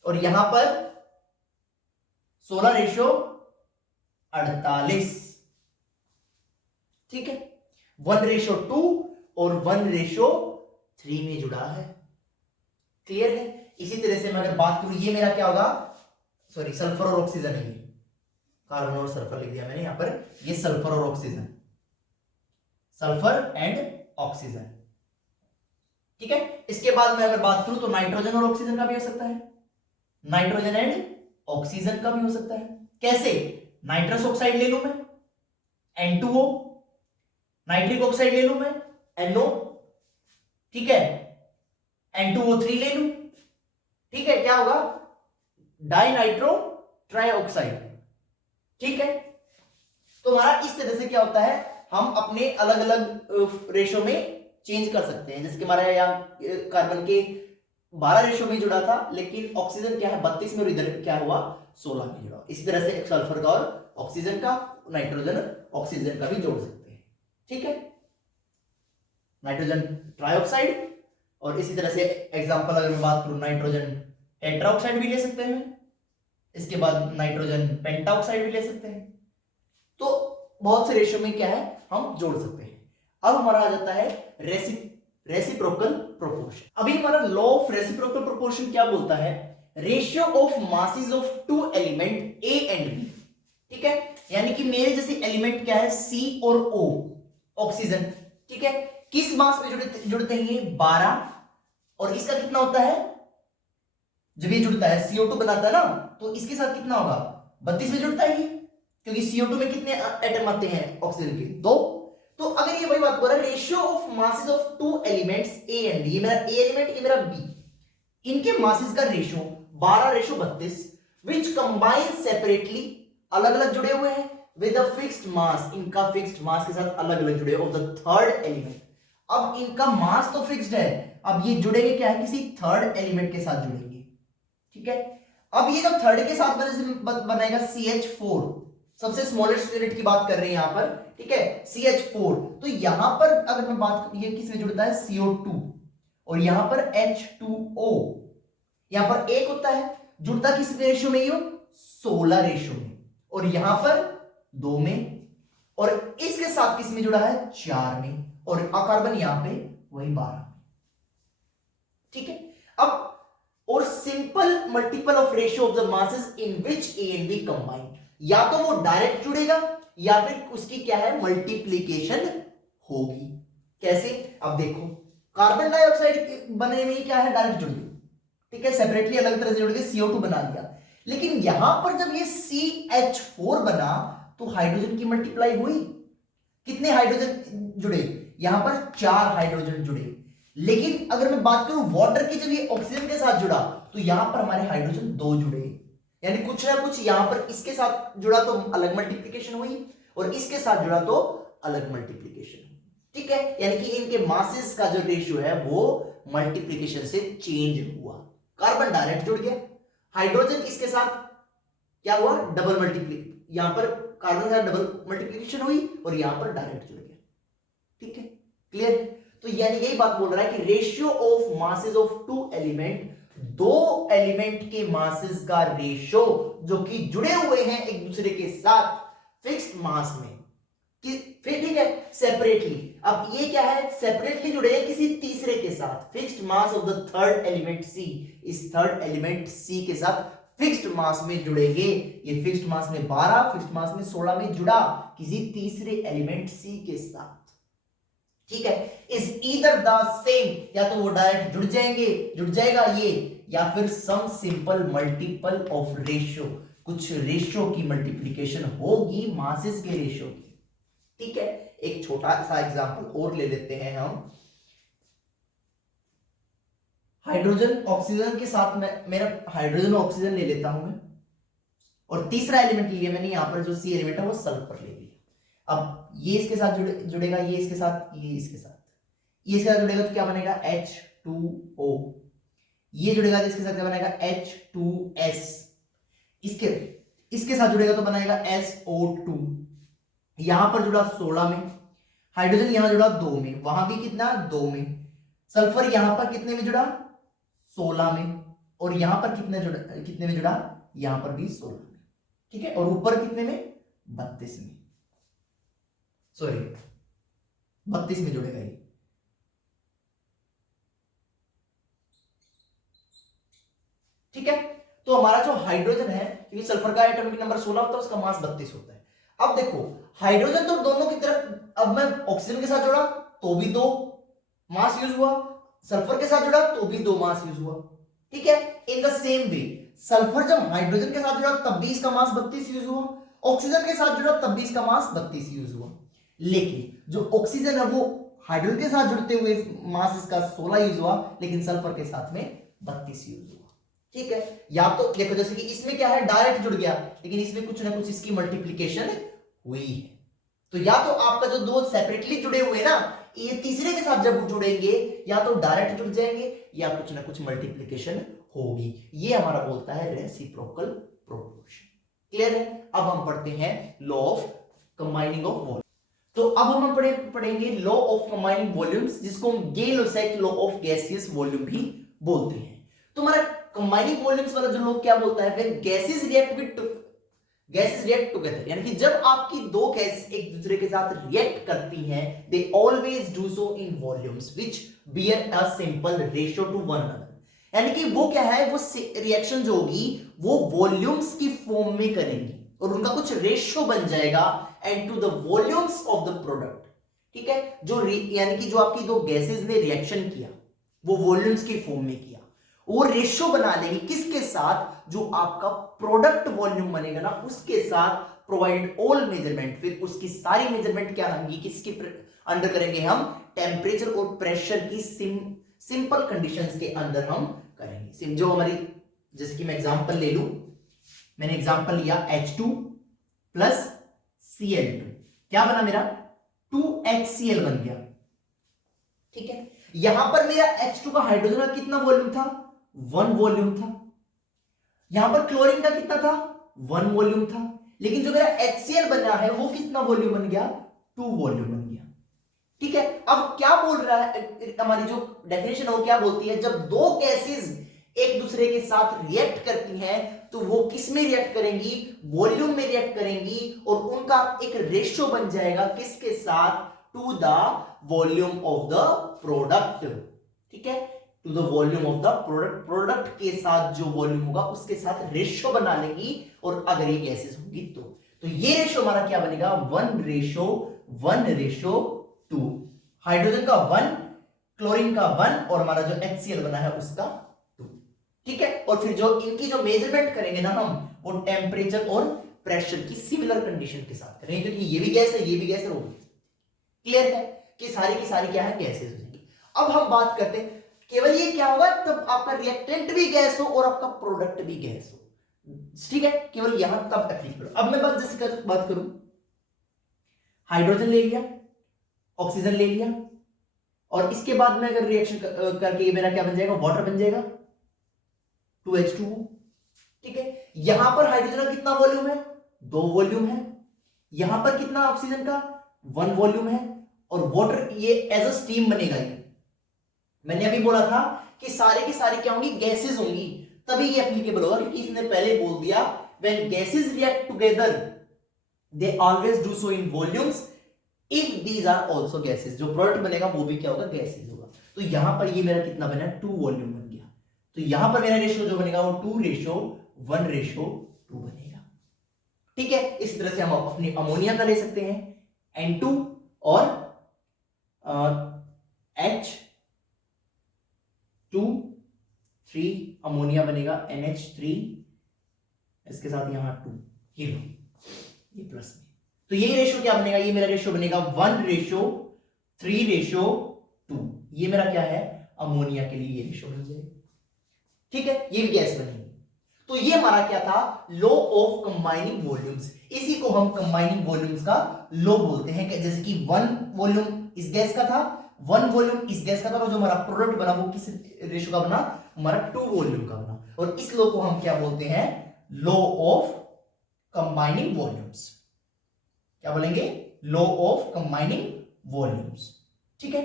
और यहां पर 16 रेशियो 48, ठीक है। 1:2 और 1:3 में जुड़ा है, क्लियर है। इसी तरह से मैं अगर बात करूं ये मेरा क्या होगा, सॉरी सल्फर और ऑक्सीजन है, ये कार्बन और सल्फर लिख दिया मैंने यहां पर, ये सल्फर और ऑक्सीजन, सल्फर एंड ऑक्सीजन, ठीक है। इसके बाद मैं अगर बात करूं तो नाइट्रोजन और ऑक्सीजन का भी हो सकता है, नाइट्रोजन एंड ऑक्सीजन का भी हो सकता है। कैसे, नाइट्रस ऑक्साइड ले लूं मैं N2O, नाइट्रिक ऑक्साइड ले लूं मैं NO, ठीक है, N2O3 ले लूं, ठीक है, क्या होगा डाइनाइट्रो ट्राइऑक्साइड, ठीक है। तो हमारा इस तरह से क्या होता है हम अपने अलग अलग रेशो में चेंज कर सकते हैं। जैसे कि हमारा यहाँ कार्बन के 12 रेशो में जुड़ा था, लेकिन ऑक्सीजन क्या है 32 में और इधर क्या हुआ 16 में जुड़ा। इसी तरह से सल्फर का और ऑक्सीजन का, नाइट्रोजन ऑक्सीजन का भी जोड़ सकते हैं, ठीक है, नाइट्रोजन ट्राइऑक्साइड। और इसी तरह से एग्जांपल अगर मैं बात करूं नाइट्रोजन टेट्राऑक्साइड भी ले सकते हैं, इसके बाद नाइट्रोजन पेंटाऑक्साइड भी ले सकते हैं। तो बहुत से रेशियो में क्या है हम जोड़ सकते हैं। अब हमारा आ जाता है रेसिप्रोकल प्रोपोर्शन। अभी हमारा लॉ ऑफ रेसिप्रोकल प्रोपोर्शन क्या बोलता है, ratio of masses of two element A and B, ठीक है। यानी कि मेरे जैसे एलिमेंट क्या है सी और ओ, ऑक्सीजन, ठीक है, किस मास में जुड़ते हैं ये 12, और इसका कितना होता है जब ये जुड़ता है CO2 बनाता है ना, तो इसके साथ कितना होगा 32 में जुड़ता है ये, क्योंकि CO2 में कितने एटम आते हैं ऑक्सीजन के 2। तो अगर ये वही बात बोल रहा है ratio of masses of two elements A and B, ये मेरा ए एलिमेंट ये मेरा बी, इनके मासेस का रेशियो 12:32 व्हिच कंबाइन सेपरेटली, अलग अलग जुड़े हुए हैं, विद अ फिक्स्ड मास, इनका फिक्स्ड मास के साथ अलग अलग जुड़े ऑफ द थर्ड एलिमेंट। अब इनका मास तो फिक्स्ड है, अब ये जुड़ेंगे क्या है किसी थर्ड एलिमेंट के साथ जुड़ेंगे, ठीक है। अब ये जब थर्ड के साथ बनेगा CH4, सबसे स्मॉलेस्ट यूनिट की बात कर रहे हैं यहां पर, ठीक है, CH4। तो यहां पर अगर मैं बात, ये किस में जुड़ता है CO2 और यहां पर H2O, यहां पर एक होता है, जुड़ता किस रेशियो में, ये 16 रेशियो में, और यहां पर 2 में, और इसके साथ किस में जुड़ा है 4 में, और कार्बन यहां पे वही 12, ठीक है। अब और simple multiple of ratio of the masses in which A and B combine, या तो वो डायरेक्ट जुड़ेगा या फिर उसकी क्या है मल्टीप्लीकेशन होगी। कैसे, अब देखो कार्बन डाइऑक्साइड बने में क्या है डायरेक्ट जुड़ गई, ठीक है, सेपरेटली अलग तरह से जुड़ गए, CO2 बना दिया, लेकिन यहां पर जब ये CH4 बना तो हाइड्रोजन की मल्टीप्लाई हुई, कितने हाइड्रोजन जुड़े, यहां पर 4 हाइड्रोजन जुड़े। लेकिन अगर मैं बात करूं वाटर की, जब ये ऑक्सीजन के साथ जुड़ा तो यहां पर हमारे हाइड्रोजन 2 जुड़े, यानी कुछ ना कुछ यहां पर इसके साथ जुड़ा तो अलग मल्टीप्लीकेशन हुई और इसके साथ जुड़ा तो अलग मल्टीप्लीकेशन। ठीक है, यानी कि इनके मासेस का जो रेशियो है वो मल्टीप्लीकेशन से चेंज हुआ। कार्बन डायरेक्ट जुड़ गया, हाइड्रोजन इसके साथ क्या हुआ, डबल मल्टीप्ली, यहां पर कार्बन के साथ डबल मल्टीप्लीकेशन हुई और यहां पर डायरेक्ट जुड़ गया। ठीक है, क्लियर। तो यानी यही बात बोल रहा है कि ratio of masses of two element, दो एलिमेंट के मासेस का रेशियो जो कि जुड़े हुए हैं एक दूसरे के साथ फिक्स्ड मास में, कि फिर ठीक है सेपरेटली, अब ये क्या है, सेपरेटली जुड़े हैं किसी तीसरे के साथ, fixed mass of the third element C, इस थर्ड एलिमेंट सी के साथ फिक्स्ड मास में जुड़ेंगे। ये फिक्स्ड मास में 12, फिक्स्ड मास में 16 में जुड़ा किसी तीसरे एलिमेंट सी के साथ। ठीक है, इज ईदर द सेम, या तो वो डायरेक्ट जुड़ जाएंगे, जुड़ जाएगा ये, या फिर some simple multiple of ratio, कुछ रेशियो की मल्टीप्लीकेशन होगी मासेस के रेशियो की। ठीक है, एक छोटा सा एग्जांपल और ले लेते हैं हम। हाइड्रोजन ऑक्सीजन के साथ में, मेरा हाइड्रोजन ऑक्सीजन ले लेता हूं मैं, और तीसरा एलिमेंट लिया मैंने, यहां पर जो सी एलिमेंट है वो सल्फर ले लिया। अब ये इसके साथ जुड़ेगा, ये इसके साथ, ये इसके साथ, ये इसके साथ जुड़ेगा तो क्या बनेगा H2O, ये जुड़ेगा तो इसके साथ क्या बनेगा H2S, इसके साथ जुड़ेगा तो बनाएगा SO2। यहां पर जुड़ा 16 में, हाइड्रोजन यहां जुड़ा 2 में, वहां भी कितना 2 में, सल्फर यहां पर कितने में जुड़ा 16 में, और यहां पर कितने में जुड़ा, यहां पर भी 16 में। ठीक है, और ऊपर कितने में 32 में, सॉरी 32 में जुड़ेगा ये। ठीक है, तो हमारा जो हाइड्रोजन है, क्योंकि सल्फर का एटॉमिक नंबर 16 होता है, उसका मास 32 होता है। अब देखो हाइड्रोजन तो दोनों की तरफ, अब मैं ऑक्सीजन के साथ जुड़ा तो भी 2 मास यूज हुआ, सल्फर के साथ जुड़ा तो भी 2 मास यूज हुआ। ठीक है, इन द सेम वे सल्फर जब हाइड्रोजन के साथ जुड़ा तब भी इसका मास 32 यूज हुआ, ऑक्सीजन के साथ जुड़ा तब भी इसका मास 32 यूज हुआ। लेकिन जो ऑक्सीजन है वो हाइड्रोजन के साथ जुड़ते हुए मास इसका 16 यूज हुआ, लेकिन सल्फर के साथ में 32 यूज हुआ। ठीक है, या तो देखो जैसे कि इसमें क्या है डायरेक्ट जुड़ गया, लेकिन इसमें कुछ ना कुछ इसकी मल्टीप्लीकेशन हुई है। तो या तो आपका जो दो सेपरेटली जुड़े हुए ना, ये तीसरे के साथ जब जुड़ेंगे या तो डायरेक्ट जुड़ जाएंगे या कुछ ना कुछ मल्टीप्लीकेशन होगी। ये हमारा बोलता है रेसिप्रोकल प्रोपोर्शन। क्लियर है। अब हम पढ़ते हैं law of combining of volume. तो अब हम पढ़ेंगे लॉ ऑफ कंबाइनिंग वॉल्यूम्स, जिसको हम गे-लुसैक लॉ ऑफ गैसियस वॉल्यूम भी बोलते हैं। तो हमारा कंबाइनिंग वॉल्यूम्स वाला जो लॉ क्या बोलता है, व्हेन गैसेस रिएक्ट टुगेदर, यानी कि जब आपकी दो गैस एक दूसरे के साथ रिएक्ट करती हैं, दे always do so in volumes which bear a simple ratio two one another. यानी कि वो क्या है, वो रिएक्शन जो होगी वो वॉल्यूम्स की फॉर्म में करेंगी और उनका कुछ रेशियो बन जाएगा and to the volumes of the product. ठीक है, जो यानी कि जो आपकी दो गैसेस ने रिएक्शन किया वो वॉल्यूम्स की फॉर्म में किया, वो रेशियो बना लेंगे किसके साथ, जो आपका प्रोडक्ट वॉल्यूम बनेगा ना उसके साथ, प्रोवाइड ऑल मेजरमेंट, फिर उसकी सारी मेजरमेंट क्या होंगी, किसके अंडर करेंगे हम, टेम्परेचर और प्रेशर की सिंपल कंडीशंस के अंदर हम करेंगे। जो हमारी, जैसे कि मैं एग्जांपल ले लूं, मैंने एग्जांपल लिया H2 प्लस Cl2, क्या बना मेरा 2HCl बन गया। ठीक है, यहां पर मेरा H2 का हाइड्रोजन का कितना वॉल्यूम था, 1 वॉल्यूम था, यहां पर क्लोरीन का कितना था, 1 वॉल्यूम था, लेकिन जो मेरा HCl बना है वो कितना वॉल्यूम बन गया, 2 वॉल्यूम बन गया। ठीक है, अब क्या बोल रहा है हमारी जो डेफिनेशन है वो क्या बोलती है, जब दो गैसेस एक दूसरे के साथ रिएक्ट करती हैं तो वो किस में रिएक्ट करेंगी, वॉल्यूम में रिएक्ट करेंगी, और उनका एक रेशियो बन जाएगा किसके साथ, to the volume of the product. ठीक है, to the volume of the product, product के साथ जो वॉल्यूम होगा उसके साथ रेशियो बना लेंगी, और अगर ये गैसेस होगी तो ये रेशियो हमारा क्या बनेगा, 1:1:2, हाइड्रोजन का 1, क्लोरीन का 1, और हमारा जो HCl बना है उसका 2। ठीक है, और फिर जो इनकी जो मेजरमेंट करेंगे ना हम, वो टेम्परेचर और प्रेशर की सिमिलर कंडीशन के साथ करेंगे, क्योंकि ये भी गैस है ये भी गैस है, वो भी। क्लियर है कि सारी की सारी क्या है, गैसेस हो जाएंगी। अब हम बात करते हैं, केवल ये क्या होगा तब आपका रिएक्टेंट भी गैस हो और आपका प्रोडक्ट भी गैस हो, ठीक है, केवल यहां तब एप्लीकेबल। अब मैं बात करूं, हाइड्रोजन ले लिया, ऑक्सीजन ले लिया, और इसके बाद में अगर रिएक्शन करके ये मेरा क्या बन जाएगा, वाटर बन जाएगा 2H2O। ठीक है, यहां पर हाइड्रोजन का कितना वॉल्यूम है, 2 वॉल्यूम है, यहां पर कितना ऑक्सीजन का 1 वॉल्यूम है, और वाटर ये एज अ स्टीम बनेगा। ये मैंने अभी बोला था कि सारे की सारी क्या होंगी, गैसेस होंगी, तभी ये एप्लीकेबल होगा, क्योंकि इसने पहले बोल दिया when gases react together they always do so in volumes if these are also gases. जो प्रोडक्ट बनेगा वो भी क्या होगा, गैसेस होगा। तो यहां पर ये मेरा कितना बना, 2 वॉल्यूम बन गया। तो यहां पर मेरा रेशियो जो बनेगा वो 2:1:2 बनेगा। ठीक है, इस तरह से हम अपनी अमोनिया का ले सकते हैं N2 और H2 अमोनिया बनेगा NH3, इसके साथ यहां 2, ये प्लस में। तो ये रेशियो क्या बनेगा, ये मेरा रेशियो बनेगा 1:3:2। ये मेरा क्या है, अमोनिया के लिए ये रेशियो बन जाएगा। ठीक है, ये भी गैस बनेगी। तो ये हमारा क्या था, लॉ ऑफ कंबाइनिंग वॉल्यूम्स। इसी को हम कंबाइनिंग वॉल्यूम्स का लॉ बोलते हैं। जैसे कि 1 वॉल्यूम इस गैस का था, 1 वॉल्यूम इस गैस का था, और जो हमारा प्रोडक्ट बना वो किस रेशियो का बना, हमारा 2 वॉल्यूम का बना। और इस लॉ को हम क्या बोलते हैं, लॉ ऑफ कंबाइनिंग वॉल्यूम्स। क्या बोलेंगे, लॉ ऑफ कंबाइनिंग वॉल्यूम्स। ठीक है,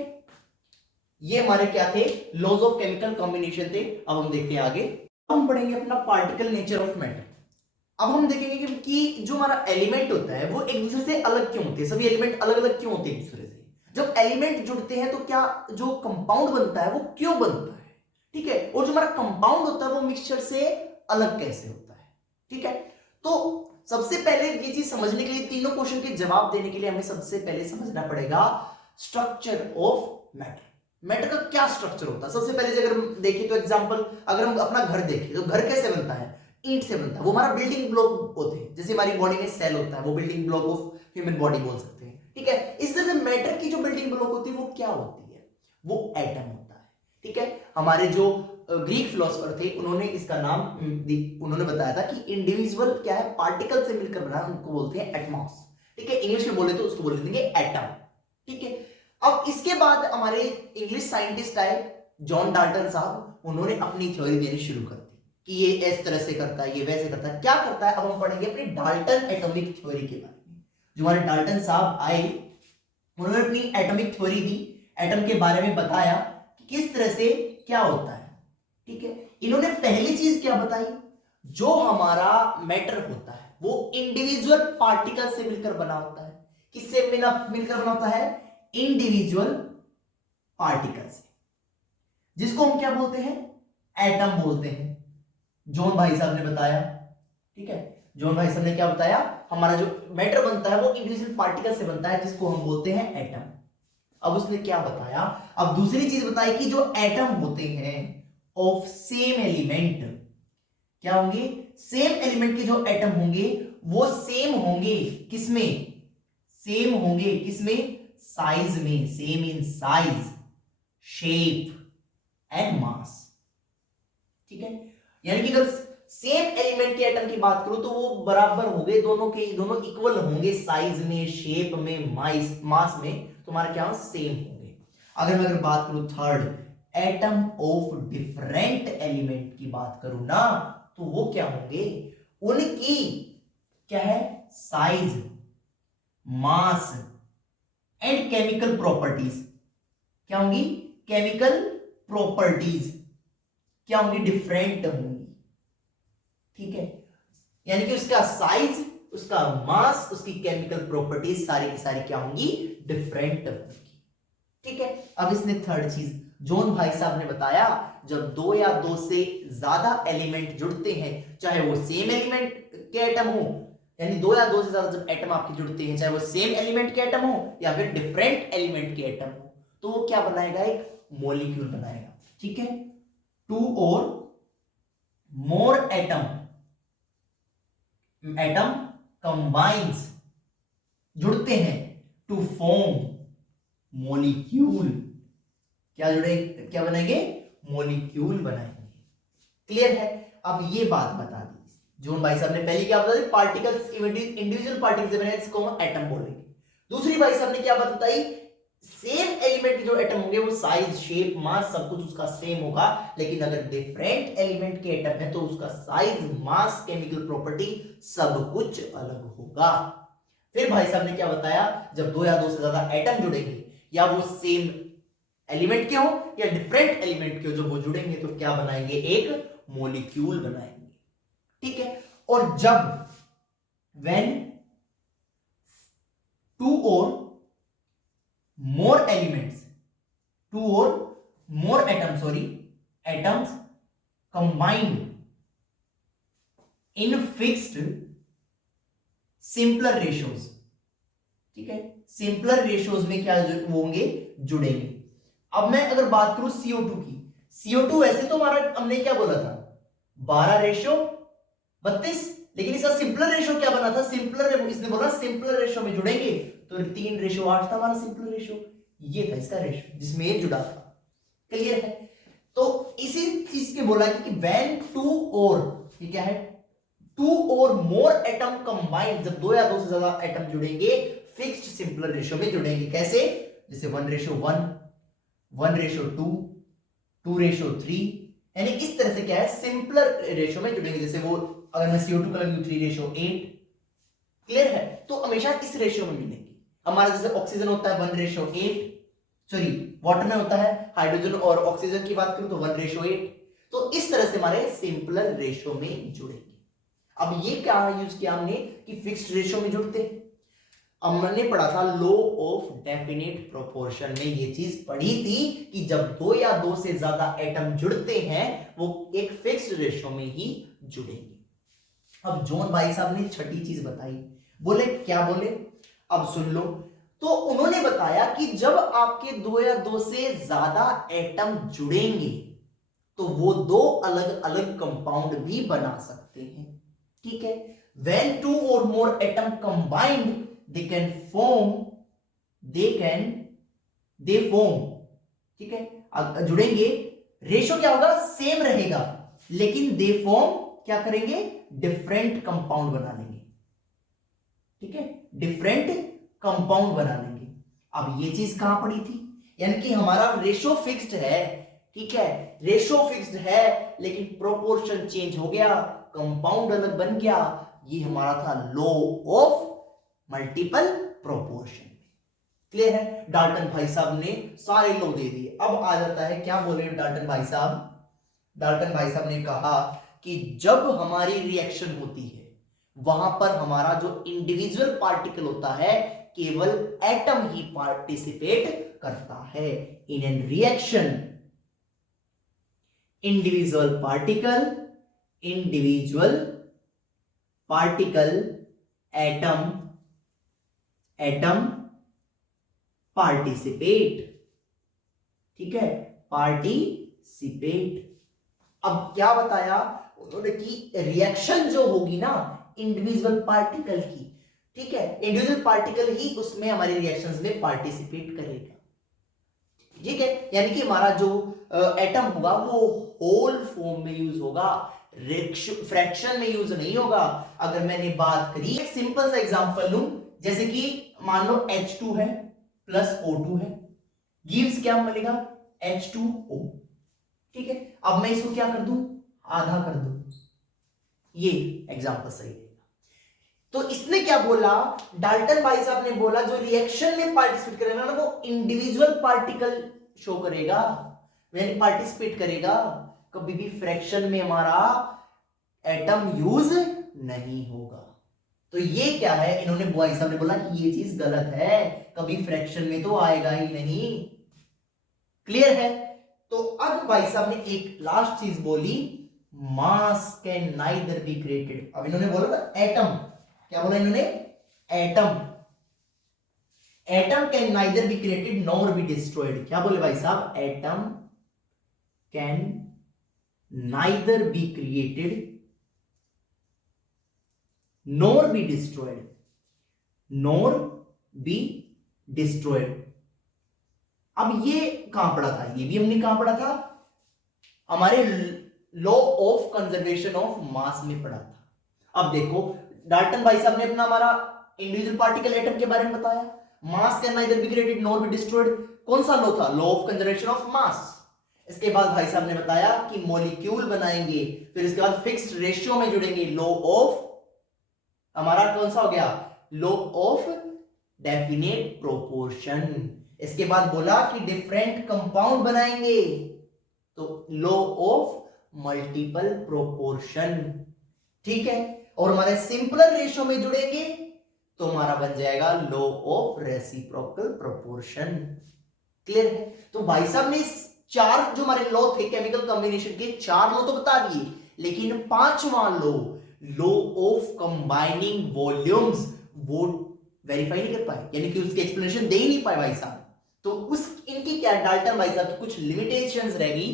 ये हमारे क्या थे, लॉज ऑफ केमिकल कॉम्बिनेशन थे। अब हम देखते हैं आगे, हम पढ़ेंगे अपना पार्टिकल नेचर ऑफ मैटर। अब हम देखेंगे कि जो हमारा एलिमेंट होता है वो एक दूसरे से अलग क्यों होते हैं, सभी एलिमेंट अलग अलग क्यों होते हैं एक दूसरे से। जब एलिमेंट जुड़ते हैं तो क्या जो कंपाउंड बनता है वो क्यों बनता है, ठीक है, और जो हमारा कंपाउंड होता है वो मिक्सचर से अलग कैसे होता है। ठीक है, तो सबसे पहले ये चीज समझने के लिए, तीनों क्वेश्चन के जवाब देने के लिए हमें सबसे पहले समझना पड़ेगा स्ट्रक्चर ऑफ मैटर। मैटर का क्या स्ट्रक्चर होता है। सबसे पहले अगर हम देखें तो एग्जांपल, अगर हम अपना घर देखें तो घर कैसे बनता है, ईंट से बनता है। वो हमारा बिल्डिंग ब्लॉक होते हैं, जैसे हमारी बॉडी में सेल होता है, वो building block of human body बोल सकते हैं। ठीक है, इस तरह से मैटर की जो बिल्डिंग ब्लॉक होती है वो क्या होती है, वो एटम होता है। ठीक है, हमारे जो ग्रीक फिलोसोफर थे उन्होंने इसका नाम उन्होंने बताया था कि इंडिविजुअल क्या है, पार्टिकल से मिलकर बना, उनको बोलते हैं एटमॉस। ठीक है, इंग्लिश में बोले तो उसको बोल देंगे एटम। ठीक है, अब इसके बाद हमारे इंग्लिश साइंटिस्ट आए जॉन डाल्टन साहब, उन्होंने अपनी थ्योरी देनी शुरू कर दी कि ये इस तरह से करता है, ये वैसे करता है, क्या करता है। अब हम पढ़ेंगे अपनी डाल्टन एटॉमिक थ्योरी के बारे में। जो हमारे डाल्टन साहब आए उन्होंने अपनी एटॉमिक थ्योरी दी, एटम के बारे में बताया कि किस तरह से क्या होता है। ठीक है, इन्होंने पहली चीज क्या बताई, जो हमारा मैटर होता है वो इंडिविजुअल पार्टिकल से मिलकर बना होता है। किससे मिलकर बना होता है, इंडिविजुअल पार्टिकल से, जिसको हम क्या बोलते हैं, एटम बोलते हैं। जॉन भाई साहब ने बताया। ठीक है, जॉन भाई साहब ने क्या बताया, हमारा जो मैटर बनता है वो इंडिविजुअल पार्टिकल से बनता है, जिसको हम बोलते हैं एटम। अब उसने क्या बताया, अब दूसरी चीज बताई कि जो एटम होते हैं ऑफ सेम एलिमेंट, क्या होंगे, सेम एलिमेंट के जो एटम होंगे वो सेम होंगे किसमें, सेम होंगे किसमें, साइज में, same in size, shape and mass. ठीक है, यानी कि अगर सेम एलिमेंट के एटम की बात करूं तो वो बराबर होंगे, दोनों के दोनों इक्वल होंगे साइज में, शेप में, मास में, तुम्हारा क्या सेम होंगे। अगर बात करूं third, atom of different element की बात करूं ना, तो वो क्या होंगे, उनकी क्या है, size, mass and chemical properties क्या होंगी, केमिकल प्रॉपर्टीज क्या होंगी, डिफरेंट होंगी। ठीक है, यानी कि उसका साइज, उसका मास, उसकी केमिकल प्रॉपर्टीज सारी की सारी क्या होंगी, डिफरेंट होंगी। ठीक है, अब इसने थर्ड चीज जॉन भाई साहब ने बताया, जब 2 या 2 से ज्यादा एलिमेंट जुड़ते हैं, चाहे वो सेम एलिमेंट के एटम हो, यानी 2 या 2 से ज्यादा जब एटम आपके जुड़ते हैं, चाहे वो सेम एलिमेंट के एटम हो या फिर डिफरेंट एलिमेंट के एटम हो, तो वो क्या बनाएगा, एक मॉलिक्यूल बनाएगा। ठीक है, 2 और मोर एटम कंबाइंस, जुड़ते हैं टू फॉर्म मॉलिक्यूल, क्या जुड़े, क्या बनाएंगे, मॉलिक्यूल बनाएंगे। क्लियर है, अब ये बात बता दी। जोन भाई साहब ने पहले क्या बताया, पार्टिकल्स इंडिविजुअल पार्टिकल्स से बने इसको हम एटम बोलेंगे। दूसरी भाई साहब ने क्या बताई, सेम एलिमेंट के जो एटम होंगे वो साइज शेप मास सब कुछ उसका सेम होगा, लेकिन अगर डिफरेंट एलिमेंट के एटम है तो उसका साइज मास केमिकल प्रॉपर्टी सब कुछ अलग होगा। फिर भाई साहब ने क्या बताया, जब दो या दो से ज्यादा एटम जुड़ेंगे या वो सेम एलिमेंट के हो या डिफरेंट एलिमेंट के हो, जब वो जुड़ेंगे तो क्या बनाएंगे, एक मॉलिक्यूल बनाएंगे। ठीक है, और जब when to or more elements, to or more atom sorry atoms combined in fixed simpler ratios, ठीक है, सिंपलर रेशियोज में क्या होंगे, जुड़ेंगे। अब मैं अगर बात करूं CO2 की, CO2 वैसे तो हमारा हमने क्या बोला था 12:32, लेकिन इसका सिंपलर रेशियो क्या बना था, सिंपलर इसने बोला सिंपलर रेशियो में जुड़ेंगे तो 3:8 था हमारा सिंपलर रेशियो, ये था इसका रेशियो जिसमें ये जुड़ा था। क्लियर है, तो इसी चीज के बोला कि व्हेन टू और, ये क्या है, to or more atom combined, जब दो या दो से ज्यादा एटम जुड़ेंगे फिक्स्ड सिंपलर रेशियो में जुड़ेंगे, कैसे, जैसे 1:1, 1:2, 2:3, यानी इस तरह से क्या है सिंपलर रेशियो में जुड़ेंगे। जैसे वो अगर मैं CO2 का लूं 3:8, क्लियर है, तो हमेशा इस रेशियो में मिलेंगे। हमारा जैसे ऑक्सीजन होता है 1:8, सॉरी वाटर में होता है, हाइड्रोजन और ऑक्सीजन की बात करूं तो 1:8, तो इस तरह से हमारे सिंपलर रेशियो में जुड़ेंगे। अब ये क्या यूज किया हमने कि फिक्स्ड रेशियो में जुड़ते, हमने पढ़ा था लॉ ऑफ डेफिनेट प्रोपोर्शन में ये चीज पढ़ी थी कि जब दो या दो से ज्यादा एटम जुड़ते हैं वो एक फिक्स्ड रेशियो में ही जुड़ेंगे। अब जॉन भाई साहब ने छठी चीज बताई, बोले क्या बोले, अब सुन लो, तो उन्होंने बताया कि जब आपके दो या दो से ज्यादा एटम जुड़ेंगे तो वो दो अलग अलग कंपाउंड भी बना सकते हैं। ठीक है, when two or more atom combined they form, ठीक है, जुड़ेंगे, रेशो क्या होगा, सेम रहेगा, लेकिन दे फॉर्म क्या करेंगे, डिफरेंट कंपाउंड बना लेंगे। ठीक है, डिफरेंट कंपाउंड बना लेंगे। अब ये चीज कहां पड़ी थी, यानी कि हमारा रेशो फिक्स्ड है, ठीक है, रेशो फिक्स्ड है लेकिन प्रोपोर्शन चेंज हो गया, कंपाउंड अलग बन गया, ये हमारा था law of multiple proportion. Clear है, डाल्टन भाई साहब ने सारे लॉ दे दिए। अब आ जाता है क्या बोले डाल्टन भाई साहब, डाल्टन भाई साहब ने कहा कि जब हमारी रिएक्शन होती है वहां पर हमारा जो इंडिविजुअल पार्टिकल होता है केवल एटम ही पार्टिसिपेट करता है। In an reaction individual particle atom participate, ठीक है, पार्टिसिपेट। अब क्या बताया उन्होंने कि रिएक्शन जो होगी ना इंडिविजुअल पार्टिकल की, ठीक है, इंडिविजुअल पार्टिकल ही उसमें हमारी रिएक्शंस में पार्टिसिपेट करेगा। ठीक है, यानी कि हमारा जो एटम होगा वो होल फॉर्म में यूज होगा, फ्रैक्शन में यूज नहीं होगा। अगर मैंने बात करी एक सिंपल सा एग्जांपल लूं, जैसे कि मान लो H2 है प्लस O2 है, गिव्स क्या मिलेगा, H2O। ठीक है, अब मैं इसको क्या कर दूं, आधा कर दूं, ये एग्जांपल सही है। तो इसने क्या बोला, डाल्टन भाई साहब ने बोला जो रिएक्शन में पार्टिसिपेट करेगा ना वो इंडिविजुअल पार्टिकल शो करेगा, यानी पार्टिसिपेट करेगा, कभी भी फ्रैक्शन में हमारा एटम यूज नहीं होगा। तो ये क्या है, इन्होंने भाई साहब ने बोला कि ये चीज गलत है, कभी फ्रैक्शन में तो आएगा ही नहीं। क्लियर है, तो अब भाई साहब ने एक लास्ट चीज बोली, मास कैन नाइदर बी क्रिएटेड। अब इन्होंने बोला था एटम, क्या बोला इन्होंने, atom can neither be created nor be destroyed. क्या बोले भाई साहब, atom can neither be created nor be destroyed, nor be destroyed. अब ये कहां पढ़ा था, ये भी हमने कहां पढ़ा था, हमारे law of conservation of mass में पढ़ा था। अब देखो डाल्टन भाई साहब ने अपना हमारा इंडिविजुअल पार्टिकल एटम के बारे में बताया, मास can neither be created nor be destroyed, कौन सा लॉ था, law of conservation of mass. इसके बाद भाई साहब ने बताया कि मॉलिक्यूल बनाएंगे, फिर इसके बाद फिक्स्ड रेशियो में जुड़ेंगे, लॉ ऑफ हमारा कौन सा हो गया, लॉ ऑफ डेफिनेट प्रोपोर्शन। इसके बाद बोला कि डिफरेंट कंपाउंड बनाएंगे, तो लॉ ऑफ मल्टीपल प्रोपोर्शन, ठीक है। और हमारे सिंपलर रेशियो में जुड़ेंगे तो हमारा बन जाएगा law of reciprocal proportion. Clear है। तो भाई साहब ने इस चार जो हमारे लॉ थे केमिकल कॉम्बिनेशन के, चार लॉ तो बता दिए, लेकिन पांचवा लॉ ऑफ कंबाइनिंग वॉल्यूम्स वो वेरीफाई नहीं कर पाए, यानी कि उसकी एक्सप्लेनेशन दे ही नहीं पाए भाई साहब। तो उस इनकी क्या डाल्टन भाई साहब कुछ लिमिटेशंस रहेगी,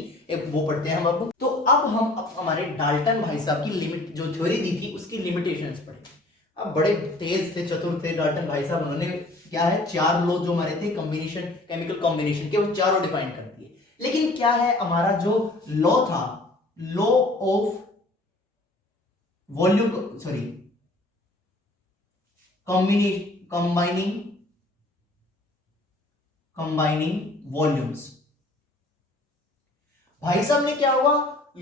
वो पढ़ते हैं हम अब। तो अब हम हमारे डाल्टन भाई साहब की लिमिट जो थ्योरी दी थी उसकी लिमिटेशंस पढ़े। अब बड़े तेज थे, चतुर थे डाल्टन भाई साहब, उन्होंने क्या है चार लॉ जो हमारे थे कॉम्बिनेशन केमिकल कॉम्बिनेशन के, वो चारों डिफाइन कर दिए। लेकिन क्या है हमारा जो लॉ था, law of volume sorry combining volumes, भाई साहब ने क्या हुआ,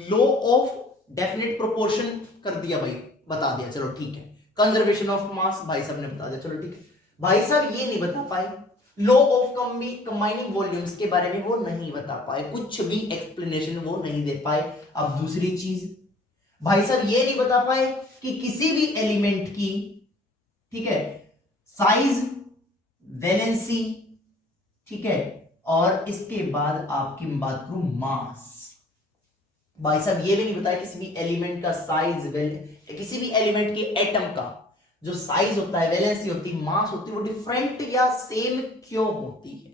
लॉ ऑफ डेफिनेट प्रोपोर्शन कर दिया भाई, बता दिया, चलो ठीक है। कंजर्वेशन ऑफ मास भाई साहब ने बता दिया, चलो ठीक है। भाई साहब ये नहीं बता पाए लॉ ऑफ कंबाइनिंग वॉल्यूम्स के बारे में, वो नहीं बता पाए, कुछ भी एक्सप्लेनेशन वो नहीं दे पाए। अब दूसरी चीज भाई साहब ये नहीं बता पाए कि किसी भी एलिमेंट की, ठीक है, साइज, वैलेंसी, ठीक है, और इसके बाद आपकी बात करूं मास। भाई साहब ये भी नहीं बताया किसी भी एलिमेंट का साइज, किसी भी एलिमेंट के एटम का जो साइज होता है, वैलेंसी होती है, मास होती है, वो डिफरेंट या सेम क्यों होती है,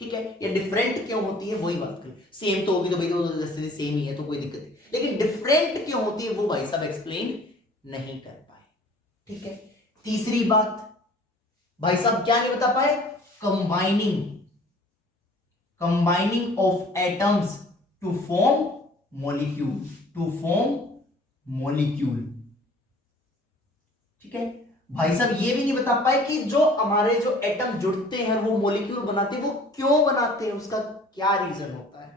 ठीक है, या डिफरेंट क्यों होती है, वही बात करें। सेम तो होगी तो भाई तो सेम ही है तो कोई दिक्कत नहीं, लेकिन डिफरेंट क्यों होती है वो भाई साहब एक्सप्लेन नहीं कर पाए, ठीक है। तीसरी बात भाई साहब क्या नहीं बता पाए, combining of atoms to form molecule, ठीक है। भाई साहब ये भी नहीं बता पाए कि जो हमारे जो एटम जुड़ते हैं वो मॉलिक्यूल बनाते हैं, वो क्यों बनाते हैं, उसका क्या रीजन होता है।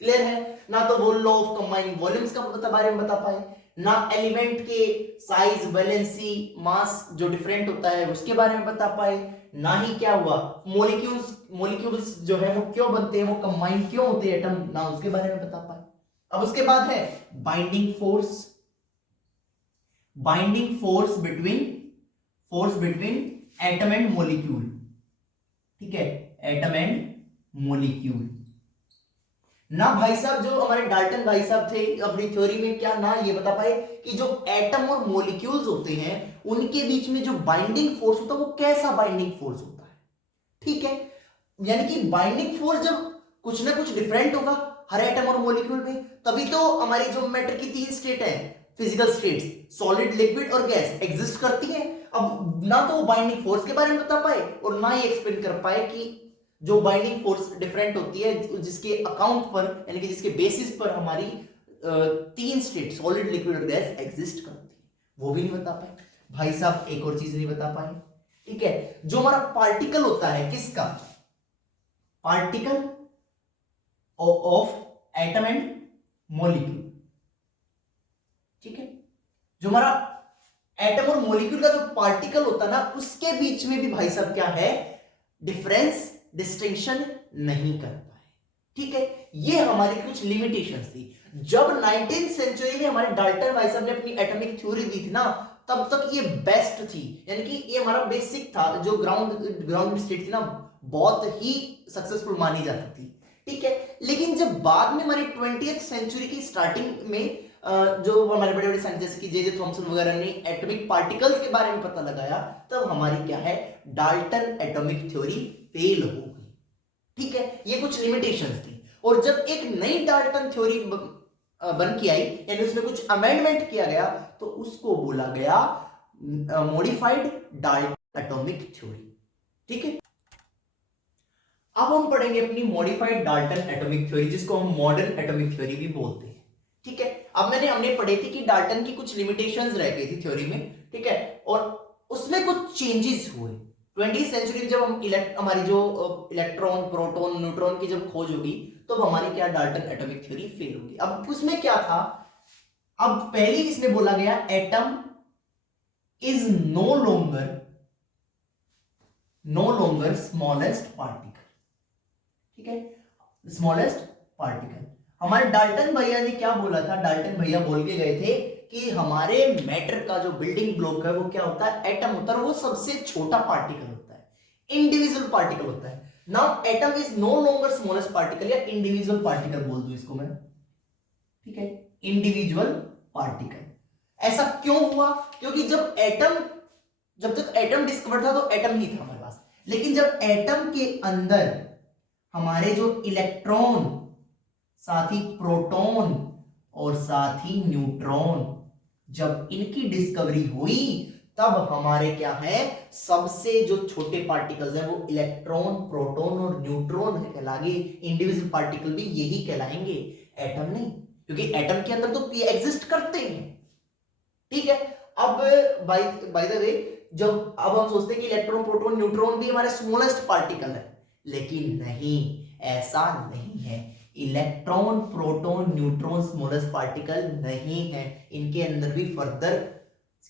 क्लियर है ना। तो वो लॉ ऑफ कंबाइनिंग वॉल्यूम्स का बारे में बता पाए, ना एलिमेंट के साइज, वैलेंसी, मास जो डिफरेंट होता है उसके बारे में बता पाए, ना ही क्या हुआ मॉलिक्यूल्स जो है वो क्यों बनते हैं, वो कंबाइन क्यों होते हैं एटम, ना उसके बारे में बता पाए। अब उसके बाद है binding force between atom and molecule, ठीक है, एटम एंड मॉलिक्यूल। ना भाई साहब जो हमारे डाल्टन भाई साहब थे अपनी थ्योरी में क्या ना ये बता पाए कि जो एटम और मॉलिक्यूल्स होते हैं उनके बीच में जो बाइंडिंग फोर्स होता है वो कैसा बाइंडिंग फोर्स होता है, ठीक है। यानी कि बाइंडिंग फोर्स जब कुछ ना कुछ डिफरेंट होगा हर एटम और मॉलिक्यूल में, तभी तो हमारी जो मैटर की तीन स्टेट है, फिजिकल स्टेट्स, सॉलिड, लिक्विड और गैस एग्जिस्ट करती है। अब ना तो वो बाइंडिंग फोर्स के बारे में बता पाए और ना ही एक्सप्लेन कर पाए कि जो बाइंडिंग फोर्स डिफरेंट होती है जिसके अकाउंट पर, यानी कि जिसके बेसिस पर हमारी तीन स्टेट, सॉलिड, लिक्विड और गैस एग्जिस्ट करती है, वो भी नहीं बता पाए। भाई साहब एक और चीज नहीं बता पाए, ठीक है, जो हमारा पार्टिकल होता है, किसका, particle of atom and molecule, ठीक है, जो हमारा एटम और मॉलिक्यूल का जो पार्टिकल होता है ना उसके बीच में भी भाई साहब क्या है, डिस्टिंक्शन नहीं कर पाए, ठीक है। ये हमारी कुछ लिमिटेशंस थी। जब 19th सेंचुरी में हमारे डाल्टन भाई साहब ने अपनी एटॉमिक थ्योरी दी थी ना, तब तक ये बेस्ट थी, यानी कि ये हमारा बेसिक था, जो ग्राउंड स्टेट थी ना, बहुत ही सक्सेसफुल मानी जाती थी, ठीक है। लेकिन जब बाद में हमारी 20th सेंचुरी की स्टार्टिंग में जो हमारे बड़े बड़े साइंटिस्ट जैसे कि जे थॉमसन वगैरह ने एटॉमिक पार्टिकल्स के बारे में पता लगाया, तब हमारी क्या है, डाल्टन एटॉमिक थ्योरी फेल हो गई, ठीक है। ये कुछ लिमिटेशंस थी। और जब एक नई डाल्टन थ्योरी बन के आई, यानी उसमें कुछ अमेंडमेंट किया गया, तो उसको बोला गया मॉडिफाइड डाल्टन एटॉमिक थ्योरी, ठीक है। अब हम पढ़ेंगे अपनी मॉडिफाइड डाल्टन एटॉमिक थ्योरी, जिसको हम मॉडर्न एटॉमिक थ्योरी भी बोलते हैं, ठीक है। अब हमने पढ़े थे कि डाल्टन की कुछ लिमिटेशंस रह गई थी थ्योरी में, ठीक है, और उसमें कुछ चेंजेस हुए 20वीं सेंचुरी में। जब हम हमारी जो इलेक्ट्रॉन प्रोटॉन न्यूट्रॉन की जब खोज होगी तो हमारी क्या डाल्टन एटॉमिक थ्योरी फेल होगी। अब उसमें क्या था, अब पहले इसमें बोला गया atom is no longer smallest particle, ठीक है, स्मॉलेस्ट पार्टिकल। हमारे डाल्टन भैया ने क्या बोला था, डाल्टन भैया बोल के गए थे कि हमारे मैटर का जो बिल्डिंग ब्लॉक है वो क्या होता है, एटम होता है, वो सबसे छोटा पार्टिकल होता है, इंडिविजुअल पार्टिकल होता है। Now atom is no longer smallest particle, या इंडिविजुअल पार्टिकल बोल दूं इसको मैं, ठीक है, इंडिविजुअल पार्टिकल। ऐसा क्यों हुआ, क्योंकि जब तक एटम डिस्कवर था तो एटम ही था हमारे पास, लेकिन जब एटम के अंदर हमारे जो इलेक्ट्रॉन, साथ ही प्रोटॉन और साथ ही न्यूट्रॉन, जब इनकी डिस्कवरी हुई तब हमारे क्या है, सबसे जो छोटे पार्टिकल्स हैं वो इलेक्ट्रॉन प्रोटॉन और न्यूट्रॉन कहलाएंगे। इंडिविजुअल पार्टिकल भी यही कहलाएंगे, एटम नहीं, क्योंकि एटम के अंदर तो एग्जिस्ट करते हैं, ठीक है। अब बाय द वे, जब अब हम सोचते हैं कि इलेक्ट्रॉन प्रोटॉन न्यूट्रॉन भी हमारे स्मॉलेस्ट पार्टिकल है, लेकिन नहीं, ऐसा नहीं है। Electron proton neutron smallest particle नहीं है, इनके अंदर भी फर्दर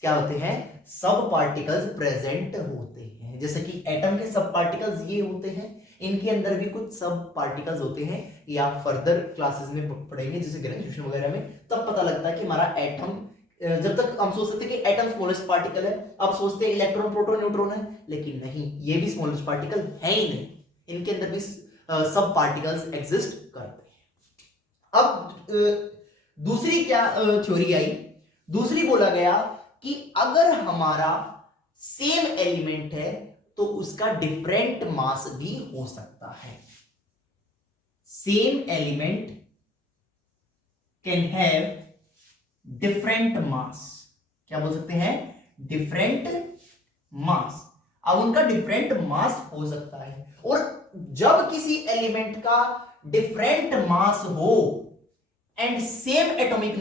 क्या होते हैं, सब पार्टिकल्स प्रेजेंट होते हैं। जैसे कि एटम के सब पार्टिकल्स ये होते हैं, इनके अंदर भी कुछ सब पार्टिकल्स होते हैं, ये आप फर्दर क्लासेस में पढ़ेंगे, जैसे ग्रेजुएशन वगैरह में, तब पता लगता है कि हमारा एटम, जब तक हम सोचते थे कि एटम स्मॉलेस्ट पार्टिकल है, अब सोचते हैं इलेक्ट्रॉन प्रोटॉन न्यूट्रॉन है, लेकिन नहीं, ये भी स्मॉलेस्ट पार्टिकल है ही नहीं, इनके अंदर भी सब पार्टिकल्स एग्जिस्ट करते हैं। अब दूसरी क्या थ्योरी आई, दूसरी बोला गया कि अगर हमारा सेम एलिमेंट है तो उसका डिफरेंट मास भी हो सकता है। Same element can have different mass, क्या बोल सकते हैं, डिफरेंट मास। अब उनका डिफरेंट मास हो सकता है, और जब किसी एलिमेंट का डिफरेंट मास हो एंड सेम एटॉमिक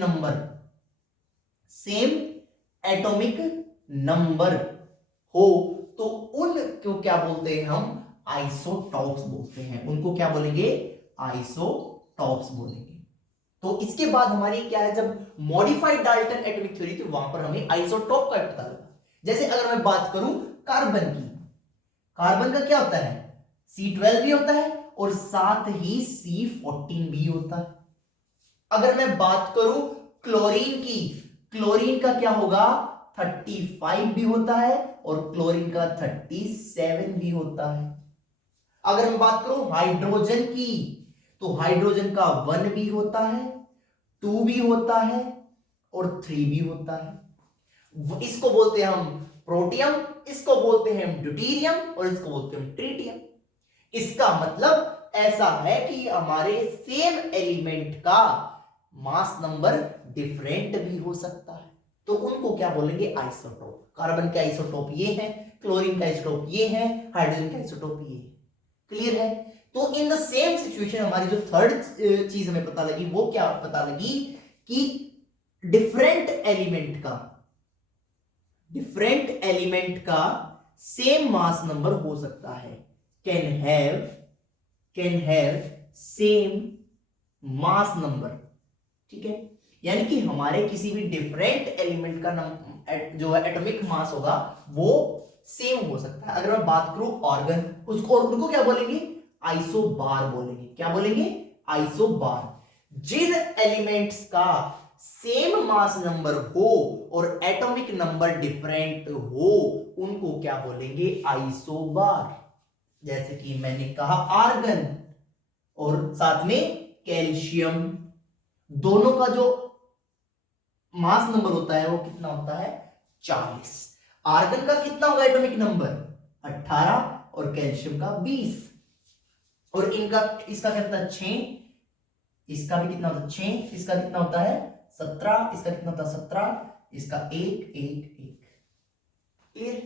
नंबर हो, तो उनको क्या बोलते हैं, हम आइसोटॉप्स बोलते हैं। उनको क्या बोलेंगे, आइसोटॉप्स बोलेंगे। तो इसके बाद हमारी क्या है, जब मॉडिफाइड डाल्टन एटॉमिक थ्योरी, तो वहां पर हमें आइसोटॉप का पता लगा। जैसे अगर मैं बात करूं कार्बन की, कार्बन का क्या होता है, C12 भी होता है और साथ ही C14 भी होता है। अगर मैं बात करूं क्लोरीन की, क्लोरीन का क्या होगा, 35 भी होता है और क्लोरीन का 37 भी होता है। अगर मैं बात करूं हाइड्रोजन की, तो हाइड्रोजन का 1 भी होता है, 2 भी होता है और 3 भी होता है। इसको बोलते हैं हम प्रोटियम, इसको बोलते हैं हम ड्यूटेरियम और इसको बोलते हैं हम ट्रिटियम। इसका मतलब ऐसा है कि हमारे सेम एलिमेंट का मास नंबर डिफरेंट भी हो सकता है, तो उनको क्या बोलेंगे, आइसोटोप। कार्बन के आइसोटोप ये है, क्लोरीन का आइसोटोप ये है, हाइड्रोजन का आइसोटोप ये है। क्लियर है। तो इन द सेम सिचुएशन हमारी जो थर्ड चीज हमें पता लगी, वो क्या पता लगी कि डिफरेंट एलिमेंट का सेम मास नंबर हो सकता है, can have same mass number, ठीक है। यानी कि हमारे किसी भी डिफरेंट एलिमेंट का जो है एटॉमिक मास होगा वो सेम हो सकता है। अगर मैं बात करूं ऑर्गन, उनको क्या बोलेंगे, आइसोबार बोलेंगे। क्या बोलेंगे, आइसोबार। जिन एलिमेंट्स का सेम मास नंबर हो और एटॉमिक नंबर डिफरेंट हो, उनको क्या बोलेंगे, आइसोबार। जैसे कि मैंने कहा आर्गन और साथ में कैल्शियम, दोनों का जो मास नंबर होता है वो कितना होता है, 40। आर्गन का कितना होगा एटॉमिक नंबर, 18 और कैल्शियम का 20। और इसका कितना 6, इसका भी कितना होता है 6, इसका कितना होता है 17, इसका कितना होता है 17, इसका 1 1 1। क्लियर।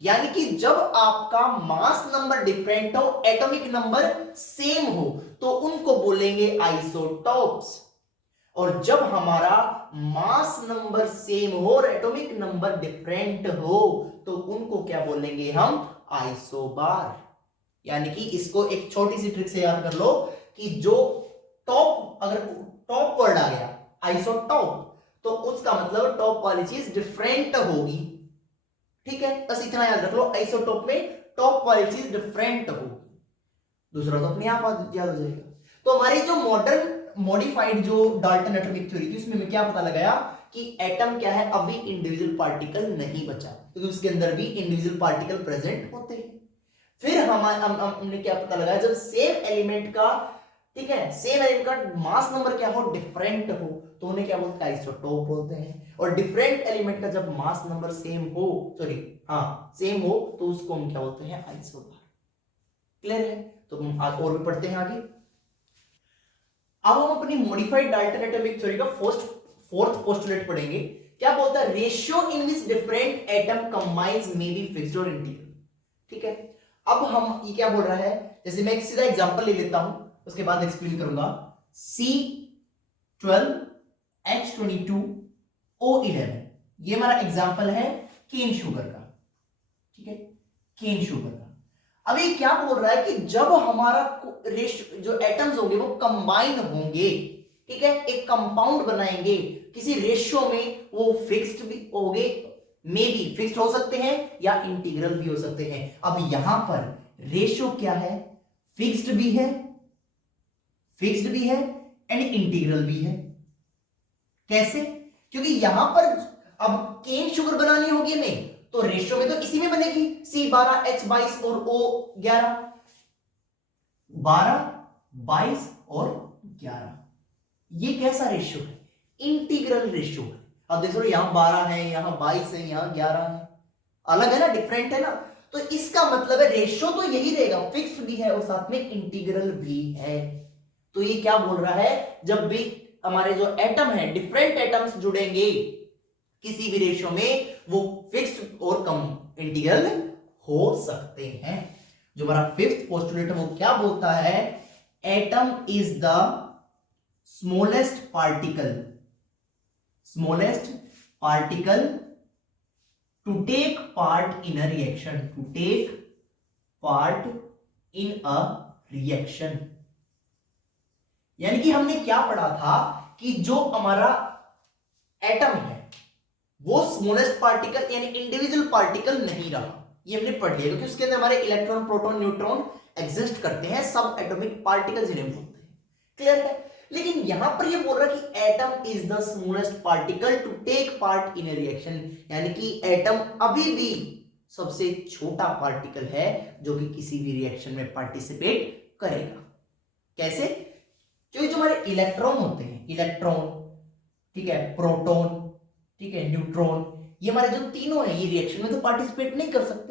यानी कि जब आपका मास नंबर डिफरेंट हो, एटॉमिक नंबर सेम हो, तो उनको बोलेंगे आइसोटॉप्स। और जब हमारा मास नंबर सेम हो और एटॉमिक नंबर डिफरेंट हो तो उनको क्या बोलेंगे हम, आइसोबार। यानी कि इसको एक छोटी सी ट्रिक से याद कर लो कि जो टॉप, अगर टॉप वर्ड आ गया आइसोटॉप, तो उसका मतलब टॉप वाली चीज डिफरेंट होगी। ठीक है, बस इतना याद रख लो, आइसोटॉप में टॉप वाली चीज डिफरेंट होगी, दूसरा तो अपने आप याद हो जाएगा। तो हमारी जो मॉडर्न मॉडिफाइड जो डाल्टन एटॉमिक थ्योरी थी उसमें हमें क्या पता लगाया कि एटम क्या है, अभी इंडिविजुअल पार्टिकल नहीं बचा, क्योंकि तो उसके अंदर भी इंडिविजुअल पार्टिकल प्रेजेंट होते हैं। फिर हमने क्या पता लगाया, जब सेम एलिमेंट का, ठीक है, सेम एलिमेंट का मास नंबर क्या हो, डिफरेंट हो, तो उन्हें क्या बोलते हैं, आइसोटोप बोलते हैं। और डिफरेंट एलिमेंट का जब मास नंबर सेम हो, सॉरी हाँ सेम हो, तो उसको हम क्या बोलते हैं, आइसोबार। क्लियर है? तो हम और भी पढ़ते हैं आगे। अब हम अपनी मॉडिफाइड डाल्टन एटॉमिक थ्योरी का फोर्थ पोस्टुलेट पढ़ेंगे। क्या बोलता है, ratio in which different atom combines may be fixed और इंटीग्रल। ठीक है, अब हम ये क्या बोल रहा है, जैसे मैं एक सीधा एग्जांपल ले लेता हूं, उसके बाद एक्सप्लेन करूंगा। C12H22O11, ये हमारा एग्जांपल है केन शुगर का। ठीक है, केन शुगर का। अब ये क्या बोल रहा है कि जब हमारा जो एटम्स होंगे वो कंबाइन होंगे, ठीक है, एक कंपाउंड बनाएंगे किसी रेशियो में, वो फिक्स्ड भी होंगे, मे बी फिक्स्ड हो सकते हैं या इंटीग्रल भी हो सकते हैं। अब यहां पर रेशियो क्या है, फिक्स्ड भी है, फिक्स्ड भी है एंड इंटीग्रल भी है। कैसे? क्योंकि यहां पर अब केन शुगर बनानी होगी नहीं, तो रेशियो में तो इसी में बनेगी, C12 H22 और O11, 12 22 और 11। ये कैसा रेशियो है, इंटीग्रल रेशियो है। अब देखो यहां 12 है, यहां 22 है, यहां 11 है, अलग है ना, डिफरेंट है ना। तो इसका मतलब है रेशियो तो यही रहेगा, फिक्स भी है और साथ में इंटीग्रल भी है। तो ये क्या बोल रहा है, जब भी हमारे जो एटम है, डिफरेंट एटम्स जुड़ेंगे किसी भी रेशियो में, वो फिक्स्ड और कम इंटीग्रल हो सकते हैं। जो हमारा फिफ्थ पोस्टुलेट है वो क्या बोलता है, atom is the smallest particle, smallest particle to take part in a reaction, to take part in a reaction. यानी कि हमने क्या पढ़ा था कि जो हमारा एटम है वो स्मॉलेस्ट पार्टिकल यानी इंडिविजुअल पार्टिकल नहीं रहा, ये हमने पढ़ लिया, क्योंकि उसके अंदर हमारे इलेक्ट्रॉन प्रोटॉन न्यूट्रॉन एग्जिस्ट करते हैं, सब एटॉमिक पार्टिकल जिन्हें बोलते हैं। क्लियर है? लेकिन यहां पर ये बोल रहा है कि atom is the smallest particle to take part in a reaction, यानी कि एटम अभी भी सबसे छोटा पार्टिकल है जो कि किसी भी रिएक्शन में पार्टिसिपेट करेगा। कैसे? क्योंकि जो हमारे इलेक्ट्रॉन होते हैं, इलेक्ट्रॉन, ठीक है, प्रोटॉन, ठीक है, न्यूट्रॉन, ये हमारे जो तीनों हैं, ये रिएक्शन में तो पार्टिसिपेट नहीं कर सकते।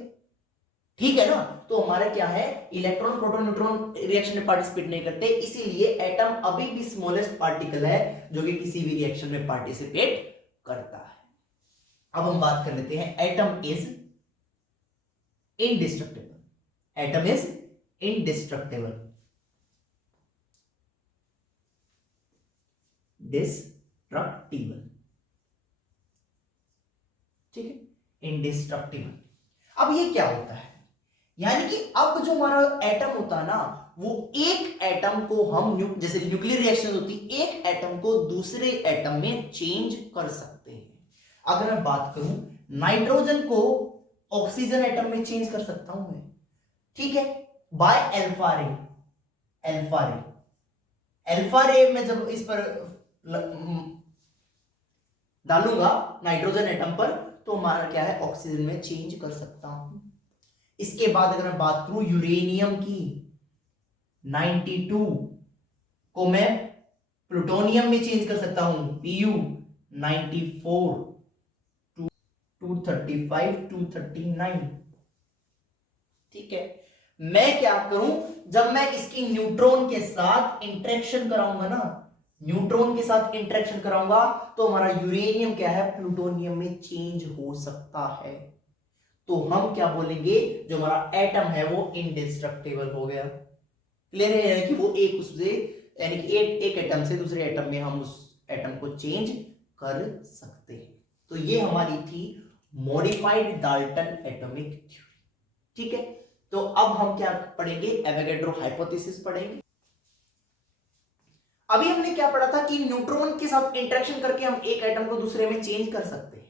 ठीक है ना, तो हमारा क्या है, इलेक्ट्रॉन प्रोटॉन न्यूट्रॉन रिएक्शन में पार्टिसिपेट नहीं करते, इसीलिए एटम अभी भी स्मॉलेस्ट पार्टिकल है जो कि किसी भी रिएक्शन में पार्टिसिपेट करता है। अब हम बात कर लेते हैं, atom is indestructible, atom is indestructible, destructible, ठीक है, इनडिस्ट्रक्टिबल। अब ये क्या होता है, यानी कि अब जो हमारा एटम होता है ना, वो एक एटम को हम जैसे न्यूक्लियर रिएक्शन होती है, एक एटम को दूसरे एटम में चेंज कर सकते हैं। अगर मैं बात करूं, नाइट्रोजन को ऑक्सीजन एटम में चेंज कर सकता हूं मैं, ठीक है, बाय अल्फा रे, अल्फा रे, अल्फा रे में जब इस पर डालूंगा नाइट्रोजन एटम पर, तो हमारा क्या है, ऑक्सीजन में चेंज कर सकता हूं। इसके बाद अगर मैं बात करूं यूरेनियम की, 92 को मैं प्लूटोनियम में चेंज कर सकता हूं, Pu 94 235 239। ठीक है, मैं क्या करूं, जब मैं इसकी न्यूट्रॉन के साथ इंटरेक्शन कराऊंगा ना, न्यूट्रॉन के साथ इंटरेक्शन कराऊंगा, तो हमारा यूरेनियम क्या है, प्लूटोनियम में चेंज हो सकता है। तो हम क्या बोलेंगे, जो हमारा एटम है वो इनडिस्ट्रक्टिबल हो गया। क्लियर है? कि वो एक उससे, यानी कि एक एटम से दूसरे एटम में हम उस एटम को चेंज कर सकते हैं। तो ये हमारी थी मॉडिफाइड डाल्टन एटॉमिक थ्योरी। ठीक है, तो अब हम क्या पढ़ेंगे, एवोगैड्रो हाइपोथेसिस पढ़ेंगे। अभी हमने क्या पढ़ा था कि न्यूट्रॉन के साथ इंटरेक्शन करके हम एक एटम को दूसरे में चेंज कर सकते हैं,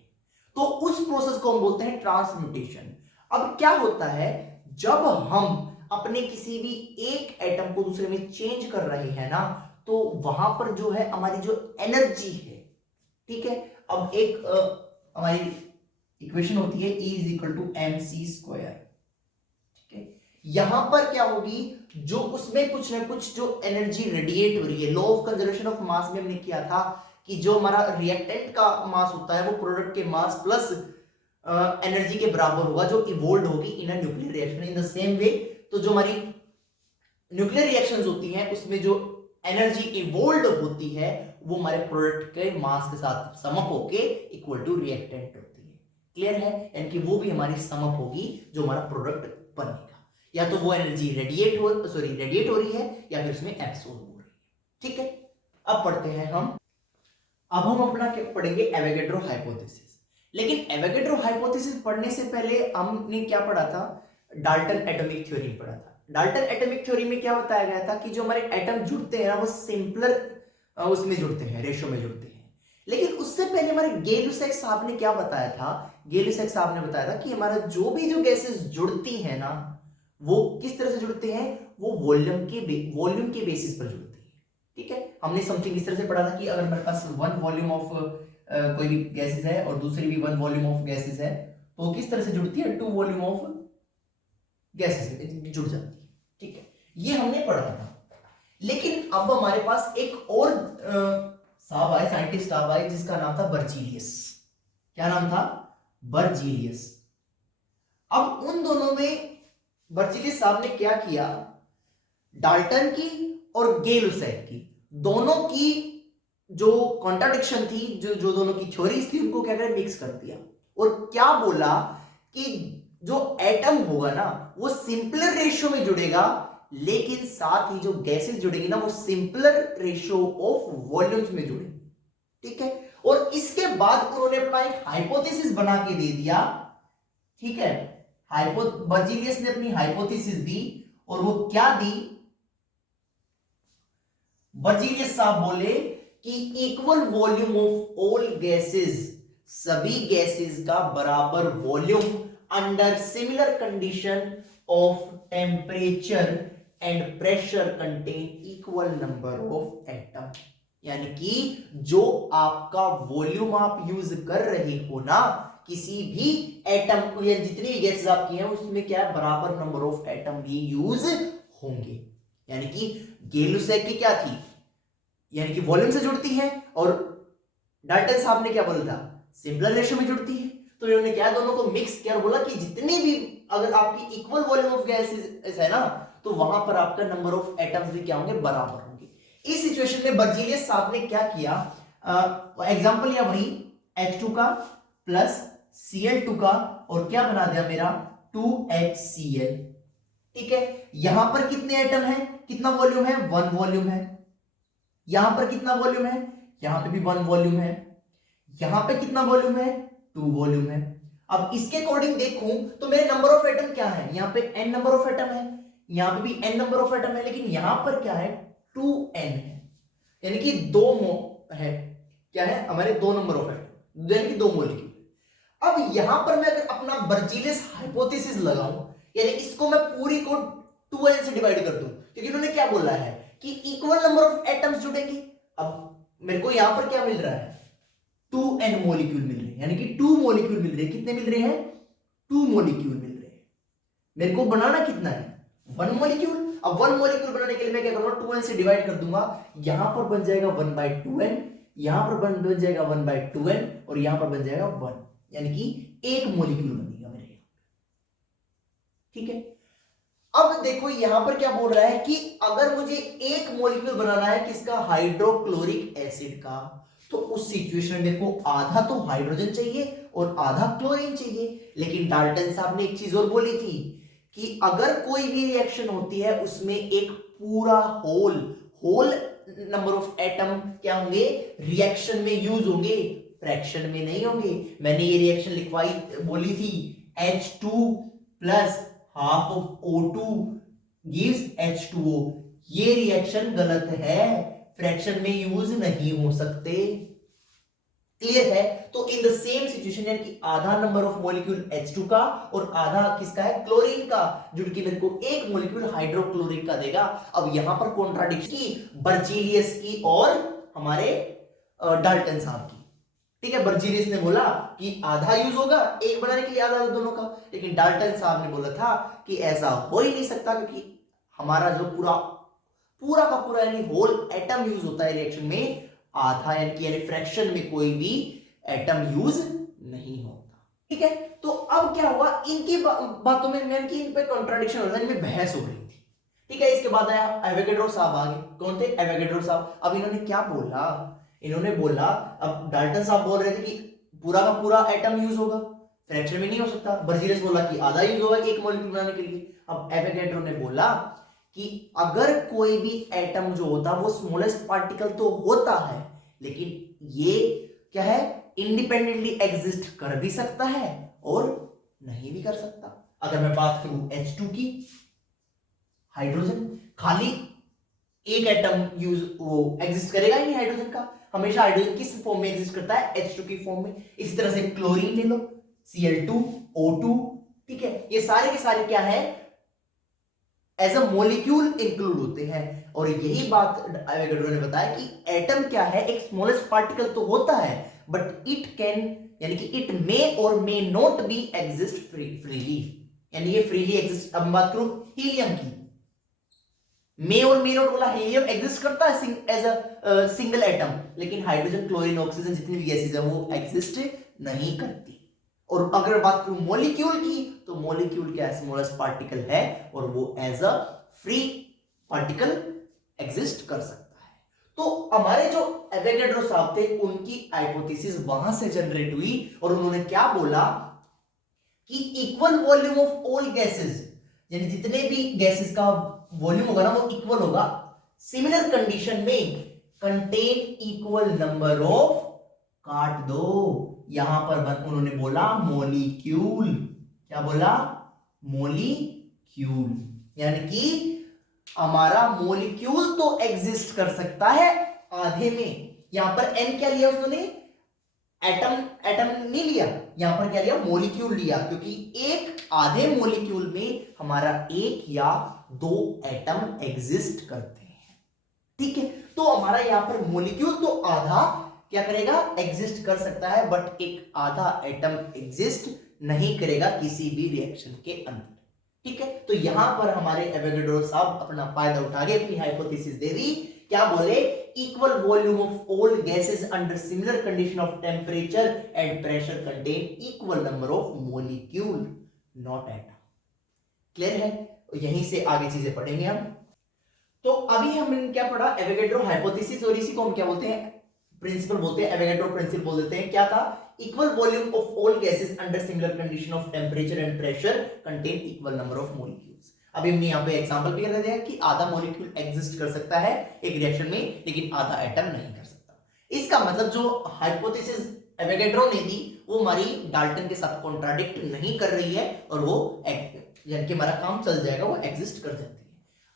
तो उस प्रोसेस को हम बोलते हैं ट्रांसम्यूटेशन। अब क्या होता है, जब हम अपने किसी भी एक एटम को दूसरे में चेंज कर रहे हैं ना, तो वहां पर जो है हमारी जो एनर्जी है, ठीक है, अब एक हमारी इक्वेशन होती है E is equal to M C square. ठीक है, यहां पर क्या होगी, जो उसमें कुछ ना कुछ जो एनर्जी रेडिएट हो रही है, law of conservation of mass में हमने किया था कि जो हमारा रिएक्टेंट का मास होता है वो प्रोडक्ट के मास प्लस एनर्जी के बराबर होगा, जो इवोल्व होगी in a nuclear reaction. In the same way, तो जो हमारी न्यूक्लियर रिएक्शंस होती हैं उसमें जो एनर्जी इवोल्व होती है वो हमारे प्रोडक्ट के मास के साथ समअप होके इक्वल टू रिएक्टेंट होती है। क्लियर है, यानी कि वो भी हमारी समअप होगी जो हमारा प्रोडक्ट बनेगा, या तो वो एनर्जी रेडिएट हो रही है या फिर उसमें एब्सॉर्ब हो रही है। ठीक है, अब पढ़ते हैं अब हम अपना पढ़ेंगे एवोगैड्रो हाइपोथेसिस। लेकिन एवोगैड्रो हाइपोथेसिस पढ़ने से पहले हमने क्या पढ़ा था, डाल्टन एटॉमिक थ्योरी पढ़ा था। डाल्टन एटॉमिक थ्योरी में क्या बताया गया था कि जो हमारे एटम जुड़ते हैं ना वो सिंपलर उसमें जुड़ते हैं, रेशो में जुड़ते हैं। लेकिन उससे पहले हमारे गै-लुसैक साहब ने क्या बताया था, गै-लुसैक साहब ने बताया था कि हमारा जो भी जो गैसेस जुड़ती हैं ना वो किस तरह से जुड़ते हैं, वो वॉल्यूम के बेसिस पर जुड़ते हैं। ठीक है, हमने समथिंग इस तरह से पढ़ा था कि अगर मेरे पास वन वॉल्यूम ऑफ कोई भी गैसेस है और दूसरी भी वन वॉल्यूम ऑफ गैसेस है, तो किस तरह से जुड़ती है, टू वॉल्यूम ऑफ गैसेस जुड़ जाती है। ठीक है, ये हमने पढ़ा था। लेकिन अब हमारे पास एक और साहब आए, साइंटिस्ट साहब आए, जिसका नाम था बर्जीलियस। क्या नाम था, बर्जीलियस। अब उन दोनों में बर्जीलियस साहब ने क्या किया, डाल्टन की और गै-लुसैक की दोनों की जो कॉन्ट्राडिक्शन थी, जो दोनों की थ्योरीज थी, उनको क्या करें, मिक्स कर दिया और क्या बोला कि जो एटम होगा ना वो सिंपलर रेशियो में जुड़ेगा, लेकिन साथ ही जो गैसेस जुड़ेगी ना वो सिंपलर रेशियो ऑफ वॉल्यूम्स में जुड़ेगी। ठीक है, और इसके बाद उन्होंने अपना एक हाइपोथेसिस बना के दे दिया। ठीक है, बर्जीलियस ने अपनी हाइपोथेसिस दी और वो क्या दी, बर्जीलियस साहब बोले कि equal volume of all gases, सभी गैसेस का बराबर volume under similar condition of temperature and pressure contain equal number of atom. यानी कि जो आपका वॉल्यूम आप यूज कर रहे हो ना किसी भी एटम को, या जितनी भी गैसेस आपकी हैं उसमें क्या है, बराबर नंबर ऑफ एटम भी यूज होंगे। यानी कि गै-लुसैक की क्या थी, यानी कि वॉल्यूम से जुड़ती है, और डाल्टन साहब ने क्या बोला था, सिंपलर रेशियो में जुड़ती है। तो इन्होंने क्या दोनों को मिक्स किया और बोला कि जितनी भी अगर आपकी इक्वल वॉल्यूम ऑफ गैसेस है ना तो वहां पर आपका नंबर ऑफ एटम्स भी क्या होंगे, बराबर होंगे। इस सिचुएशन में बर्जीलियस साहब ने क्या किया, एग्जांपल लिया वही H2 का प्लस Cl2 का और क्या बना दिया मेरा 2HCl। ठीक है, यहां पर कितने एटम है, कितना वॉल्यूम है, 1 वॉल्यूम है। यहां पर कितना वॉल्यूम है, यहां पे भी 1 वॉल्यूम है। यहां पे कितना वॉल्यूम है, 2 वॉल्यूम है। अब इसके अकॉर्डिंग देखूं तो मेरे नंबर ऑफ एटम क्या है, यहां पे n नंबर ऑफ एटम है, यहां पे भी n नंबर ऑफ एटम है, लेकिन यहां पर क्या है, 2n है, यानी कि 2 है, क्या है हमारे 2 नंबर ऑफ एटम, यानी कि 2 मॉलिक्यूल। अब यहां पर मैं अगर अपना बर्जीलियस हाइपोथेसिस लगाऊं, यानी इसको मैं पूरी को 2n से डिवाइड कर दूं, क्योंकि उन्होंने क्या बोला है कि इक्वल नंबर ऑफ एटम्स जुड़ेंगे। अब मेरे को यहां पर क्या मिल रहा है, 2n मॉलिक्यूल मिल रहे हैं, यानी कि 2 मॉलिक्यूल मिल रहे हैं। कितने मिल रहे हैं, 2 मॉलिक्यूल मिल रहे हैं। मेरे को बनाना कितना है, 1 मॉलिक्यूल। अब 1 मॉलिक्यूल बनाने के लिए मैं क्या करूंगा, 2n से डिवाइड कर दूंगा। यहां पर बन जाएगा 1/2n, यहां पर बन जाएगा 1/2n और यहां पर बन जाएगा 1, यानी कि 1 मॉलिक्यूल बनेगा मेरे। ठीक है, अब देखो यहां पर क्या बोल रहा है कि अगर मुझे 1 मॉलिक्यूल बनाना है किसका, हाइड्रोक्लोरिक एसिड का, तो उस सिचुएशन में मेरे को आधा तो हाइड्रोजन चाहिए और आधा क्लोरीन चाहिए। लेकिन डाल्टन साहब ने एक चीज और बोली थी कि अगर कोई भी रिएक्शन होती है उसमें एक पूरा होल नंबर ऑफ एटम क्या होंगे, रिएक्शन में यूज होंगे, फ्रैक्शन में नहीं होंगे। मैंने ये रिएक्शन लिखवाई बोली थी, H2 plus half of O2 gives H2O। ये रिएक्शन गलत है, फ्रैक्शन में यूज नहीं हो सकते। क्लियर है? तो इन द सेम सिचुएशन, यानी कि आधा नंबर ऑफ मॉलिक्यूल H2 का और आधा किसका है, क्लोरीन का, जुड़ के मेरे को एक मॉलिक्यूल हाइड्रोक्लोरिक का देगा। अब यहां पर कॉन्ट्राडिक्शन की बर्जीलियस की और हमारे डाल्टन साहब की। ठीक है, बर्जीलियस ने बोला कि आधा यूज होगा एक बनाने के लिए, आधा दोनों का, लेकिन डाल्टन साहब ने बोला था कि ऐसा हो ही नहीं सकता, क्योंकि हमारा जो पूरा पूरा का पूरा यानी होल एटम यूज होता है रिएक्शन में, आधा यानी फ्रैक्शन में कोई भी एटम यूज नहीं होता। ठीक है, तो अब क्या हुआ, इनकी बातों में यानी कि इन पे कॉन्ट्राडिक्शन हो रहा था, इनमें बहस हो रही थी। ठीक है, इसके बाद आया एवोगैड्रो साहब आगे। कौन थे, एवोगैड्रो साहब। अब इन्होंने क्या बोला, इन्होंने बोला, अब डाल्टन साहब बोल रहे थे कि पूरा का पूरा एटम यूज होगा, फ्रैक्शन में नहीं हो सकता। बर्जीलियस बोला कि आधा यूज होगा एक मॉलिक्यूल बनाने के लिए। अब एवोगैड्रो ने बोला कि अगर कोई भी एटम जो होता है वो स्मॉलेस्ट पार्टिकल तो होता है, लेकिन ये क्या है, इंडिपेंडेंटली एग्जिस्ट कर भी सकता है और नहीं भी कर सकता। अगर मैं बात करूं H2 की, हाइड्रोजन खाली एक एटम यूज वो एग्जिस्ट करेगा ही नहीं, हाइड्रोजन का हमेशा हाइड्रोजन किस फॉर्म में एग्जिस्ट करता है, H2 की फॉर्म में। इसी तरह से क्लोरीन ले लो, Cl2, O2। ठीक है, ये सारे के सारे क्या है, एज अ मॉलिक्यूल इंक्लूड होते हैं। और यही बात एवोगैड्रो ने बताया कि एटम क्या है, एक स्मॉलेस्ट पार्टिकल तो होता है, बट इट कैन यानी कि इट मे और may not be exist freely, यानी ये फ्रीली एग्जिस्ट। अब बात करूं हीलियम की, मे और मे नॉट बोला, हीलियम एग्जिस्ट करता है एज अ सिंगल एटम, लेकिन हाइड्रोजन, क्लोरीन, ऑक्सीजन जितनी भी गैसेस है वो एग्जिस्ट नहीं करती। और अगर बात करूं मॉलिक्यूल की, तो मॉलिक्यूल क्या स्मॉलेस्ट पार्टिकल है और वो as a free particle exist कर सकता है। तो हमारे जो एवोगैड्रो साहब थे उनकी हाइपोथेसिस वहां से जनरेट हुई और उन्होंने क्या बोला कि equal volume of all gases, यानी जितने भी गैसेस का वॉल्यूम होगा ना वो इक्वल होगा, सिमिलर कंडीशन में कंटेन इक्वल नंबर ऑफ, काट दो यहां पर उन्होंने बोला मोलिक्यूल। क्या बोला, मोलिक्यूल, यानी कि हमारा मोलिक्यूल तो एग्जिस्ट कर सकता है आधे में। यहां पर एन क्या लिया उन्होंने, एटम, एटम नहीं लिया, यहां पर क्या लिया, मॉलिक्यूल लिया, क्योंकि एक आधे मॉलिक्यूल में हमारा एक या दो एटम एग्जिस्ट करते हैं। ठीक है, तो हमारा यहां पर मॉलिक्यूल तो आधा क्या करेगा, एग्जिस्ट कर सकता है, बट एक आधा एटम एग्जिस्ट नहीं करेगा किसी भी रिएक्शन के अंदर। ठीक है, तो यहां पर हमारे एवोगैड्रो साहब अपना फायदा उठा के अपनी हाइपोथेसिस दे दी। क्या बोले, equal volume of all gases under similar condition of temperature and pressure contain equal number of molecule not atom. Clear है? यहीं से आगे चीजें पढ़ेंगे हम। तो अभी हमने क्या पढ़ा, एवोगैड्रो हाइपोथेसिस, और इसी को हम क्या बोलते हैं, प्रिंसिपल बोलते हैं, एवोगैड्रो प्रिंसिपल बोल देते हैं। क्या था, equal volume of all gases under similar condition of temperature and pressure contain equal number of molecules. अभी हमने यहाँ पे एग्जांपल भी कर दिया है कि आधा मॉलिक्यूल एग्जिस्ट कर सकता है एक रिएक्शन में, लेकिन आधा एटम नहीं कर सकता। इसका मतलब जो हाइपोथेसिस एवोगैड्रो ने दी वो हमारी डाल्टन के साथ कॉन्ट्राडिक्ट नहीं कर रही है, और वो यानी कि हमारा काम चल जाएगा, वो एग्जिस्ट कर जाती है।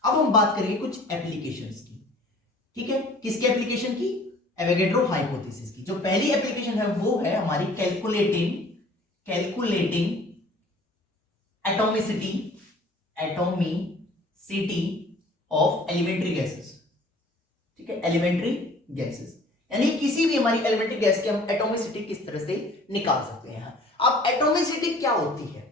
अब हम बात करेंगे कुछ एप्लीकेशंस की। ठीक है, किसके एप्लीकेशन की, एवोगैड्रो हाइपोथेसिस की। जो पहली एप्लीकेशन है वो है हमारी calculating atomicity of elementary gases. ठीक है, एलिमेंट्री गैसेस यानी किसी भी हमारी एलिमेंट्री गैस की हम एटॉमिसिटी किस तरह से निकाल सकते हैं। अब एटॉमिसिटी क्या होती है,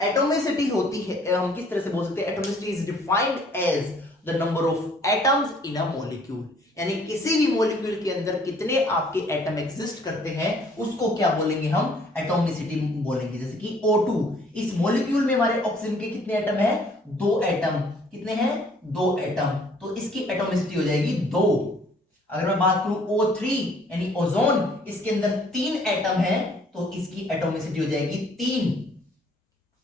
एटॉमिसिटी होती है, हम किस तरह से बोल सकते हैं, atomicity is defined as the number of atoms in a molecule, यानी किसी भी मॉलिक्यूल के अंदर कितने आपके एटम एग्जिस्ट करते हैं उसको क्या बोलेंगे हम, एटॉमिसिटी बोलेंगे। जैसे कि O2, इस मॉलिक्यूल में हमारे ऑक्सीजन के कितने एटम है, 2 एटम, कितने हैं, 2 एटम, तो इसकी एटॉमिसिटी हो जाएगी 2। अगर मैं बात करूं O3 यानी ओजोन, इसके अंदर 3 एटम है, तो इसकी एटॉमिसिटी हो जाएगी 3।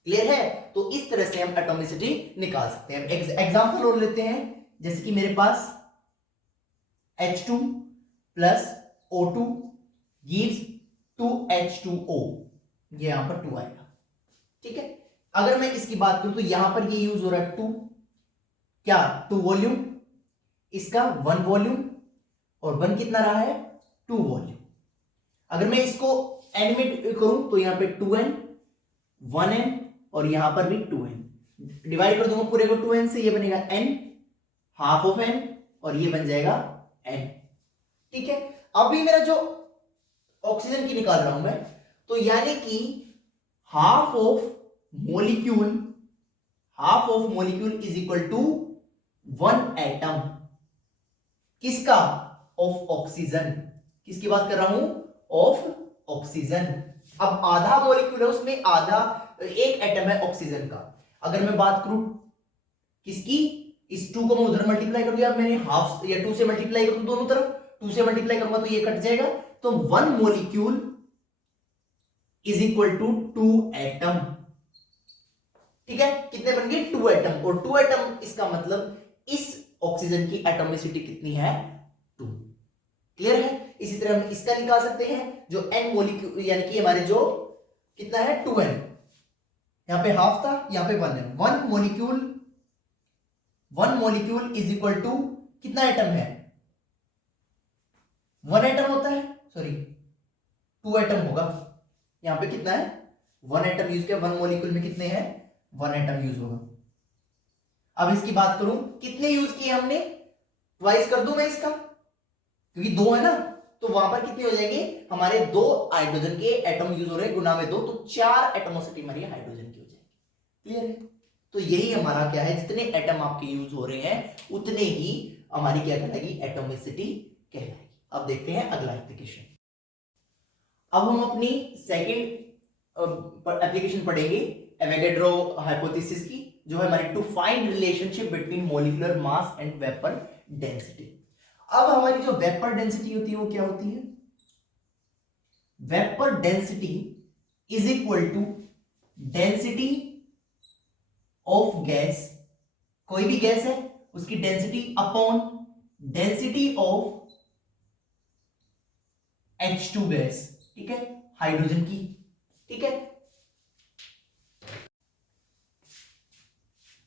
क्लियर है? तो इस तरह से हम एटॉमिसिटी निकाल सकते हैं। एग्जांपल और लेते हैं, जैसे कि मेरे पास H2 plus O2 gives 2H2O, ये यहां पर 2 आएगा। ठीक है, अगर मैं इसकी बात करूं तो यहां पर ये यूज हो रहा है 2, क्या 2 वॉल्यूम, इसका 1 वॉल्यूम, और 1 कितना रहा है 2 वॉल्यूम। अगर मैं इसको एनिमेट करूं तो यहां पे 2n 1n और यहां पर भी 2n, डिवाइड कर दूंगा पूरे को 2n से, ये बनेगा n हाफ ऑफ n और ये बन जाएगा n। ठीक है, अभी मेरा जो ऑक्सीजन की निकाल रहा हूं मैं, तो यानी कि half of molecule, half of molecule is equal to 1 atom, किसका, ऑफ ऑक्सीजन, किसकी बात कर रहा हूं, ऑफ ऑक्सीजन। अब आधा मोलिक्यूल है उसमें, आधा एक एटम है ऑक्सीजन का। अगर मैं बात करूं किसकी, इस 2 को मैं उधर मल्टीप्लाई करूं, या मैंने हाफ या 2 से मल्टीप्लाई करूं दोनों तरफ, 2 से मल्टीप्लाई करूंगा तो ये कट जाएगा, तो 1 molecule is equal to 2 atom. ठीक है, कितने बन गए 2 एटम, और 2 एटम इसका मतलब इस ऑक्सीजन की एटॉमिसिटी कितनी है 2। क्लियर है, इसी तरह हम इसका निकाल सकते हैं, जो n मोलिक्यूल यानी कि हमारे जो कितना है 2n, यहां पे हाफ था यहां पे 1 है, 1 मोलिक्यूल इज इक्वल टू कितना एटम है, 1 एटम होता है, सॉरी 2 एटम होगा, यहां पे कितना है 1 एटम यूज किया, 1 मोलिक्यूल में कितने हैं 1 एटम यूज होगा। अब इसकी बात करूं कितने यूज किए हमने, ट्वाइस कर दूं मैं इसका, क्योंकि 2 है ना, तो वहां पर कितने हो जाएंगे हमारे 2 हाइड्रोजन के एटम यूज हो रहे हैं, गुना में 2, तो 4 एटमोसिटी हमारी हाइड्रोजन की हो जाएगी। क्लियर है, तो यही हमारा क्या है, जितने एटम आपके यूज हो रहे हैं उतने ही हमारी क्या कहलाएगी, एटोमिसिटी कहलाएगी। अब देखते हैं अगला एप्लीकेशन। अब हम अपनी सेकंड एप्लीकेशन पढ़ेंगे एवोगैड्रो हाइपोथेसिस की, जो है हमारी to find relationship between molecular mass and vapour density. अब हमारी जो वेपर डेंसिटी होती है वो क्या होती है, vapour density is equal to density of gas, कोई भी गैस है उसकी density upon density of H2 gas, ठीक है, हाइड्रोजन की। ठीक है,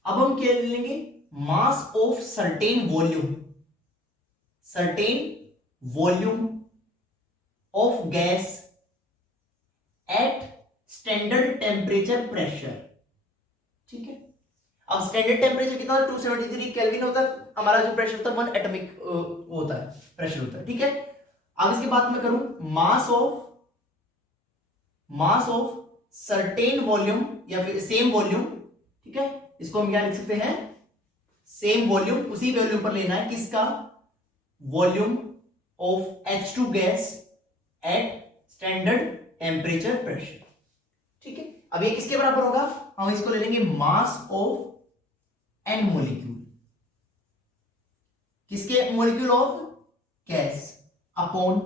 अब हम क्या ले लेंगे, mass of certain volume, certain volume of gas at standard temperature pressure. ठीक है, अब स्टैंडर्ड टेम्परेचर कितना होता है 273 केल्विन होता है, हमारा जो प्रेशर होता है 1 एटॉमिक होता है, प्रेशर होता है। ठीक है, अब इसके बाद में करूं मास ऑफ सर्टेन वॉल्यूम या फिर सेम वॉल्यूम। ठीक है, इसको हम क्या लिख सकते हैं, सेम वॉल्यूम, उसी वॉल्यूम पर लेना है, किसका, volume of H2 gas at standard temperature pressure. ठीक है, अब ये किसके बराबर होगा, हम इसको ले लेंगे मास ऑफ N मोलिक्यूल, किसके molecule of gas upon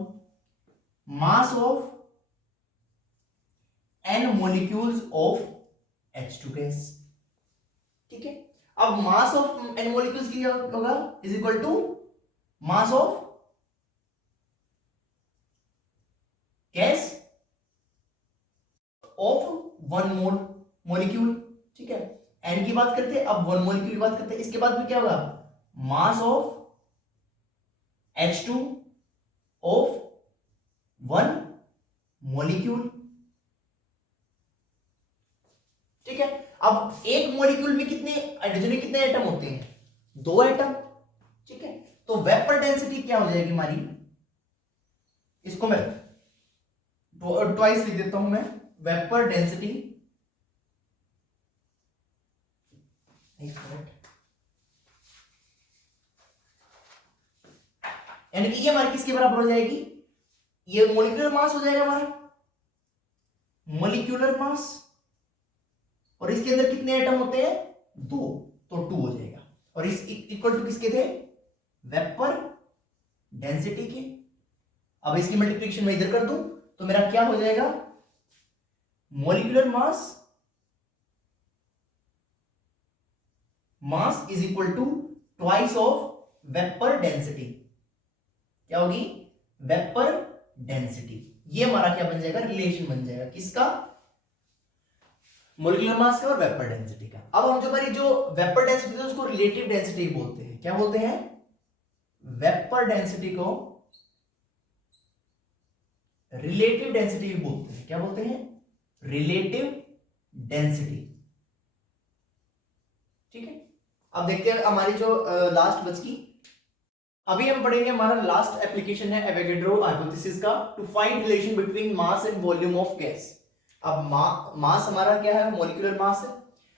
mass of N molecules of H2 gas. ठीक है, अब मास ऑफ N मोलिक्यूल्स की क्या होगा, is equal to mass of gas of 1 molecule. ठीक है, N की बात करते हैं, अब 1 मोलिक्यूल की बात करते हैं, इसके बाद में क्या होगा, mass of H2 of 1 molecule. ठीक है, अब एक मॉलिक्यूल में कितने हाइड्रोजन, कितने एटम होते हैं, 2 एटम। ठीक है, तो वेपर डेंसिटी क्या हो जाएगी हमारी, इसको मैं ट्वाइस लिख देता हूं मैं, वेपर डेंसिटी, यानी कि ये हमारी किसके बराबर हो जाएगी, ये मोलिकुलर मास हो जाएगा हमारा, मोलिकुलर मास, और इसके अंदर कितने एटम होते हैं 2, तो 2 हो जाएगा, और इस इक्वल टू किसके थे, वेपर डेंसिटी के। अब इसकी मल्टीप्लिकेशन मैं इधर कर दूं तो मेरा क्या हो जाएगा, molecular mass is equal to twice of vapour density. क्या होगी, वेपर डेंसिटी। ये हमारा क्या बन जाएगा, रिलेशन बन जाएगा, किसका, मोलिकुलर मास का और वेपर डेंसिटी का। अब हम जो हमारी जो वेपर डेंसिटी है उसको रिलेटिव डेंसिटी बोलते हैं। क्या बोलते हैं, वेपर डेंसिटी को रिलेटिव डेंसिटी भी बोलते हैं। क्या बोलते हैं, रिलेटिव डेंसिटी। ठीक है, अब देखते हैं हमारी जो लास्ट बची। अभी हम पढ़ेंगे, हमारा लास्ट एप्लीकेशन है एवोगैड्रो हाइपोथेसिस का, to find relation between mass and volume of gas. अब मास हमारा क्या है, मोलिकुलर मास है।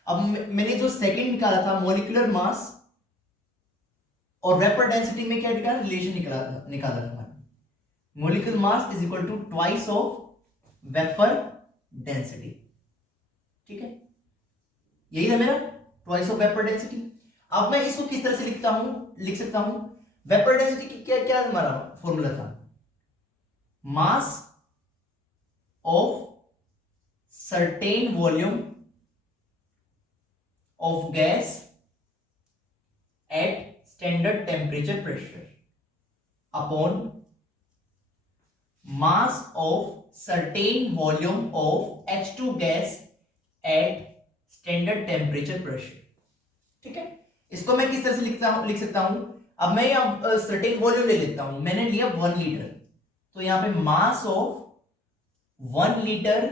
अब मैंने जो सेकंड निकाला था मोलिकुलर मास और वेपर डेंसिटी में क्या निकाला, रिलेशन निकाला था। Molecular mass is equal to twice of vapour density. ठीक है, यही था मेरा, ट्वाइस ऑफ वेपर डेंसिटी। अब मैं इसको किस तरह से लिख सकता हूं, वेपर डेंसिटी की क्या क्या हमारा फॉर्मूला था, mass of certain volume of gas at standard temperature pressure upon mass of certain volume of H2 gas at standard temperature pressure। ठीक है, इसको मैं किस तरह से लिख सकता हूं, अब मैं यहां सर्टेन वॉल्यूम ले लेता हूं, मैंने लिया 1 लीटर, तो यहां पे mass of 1 litre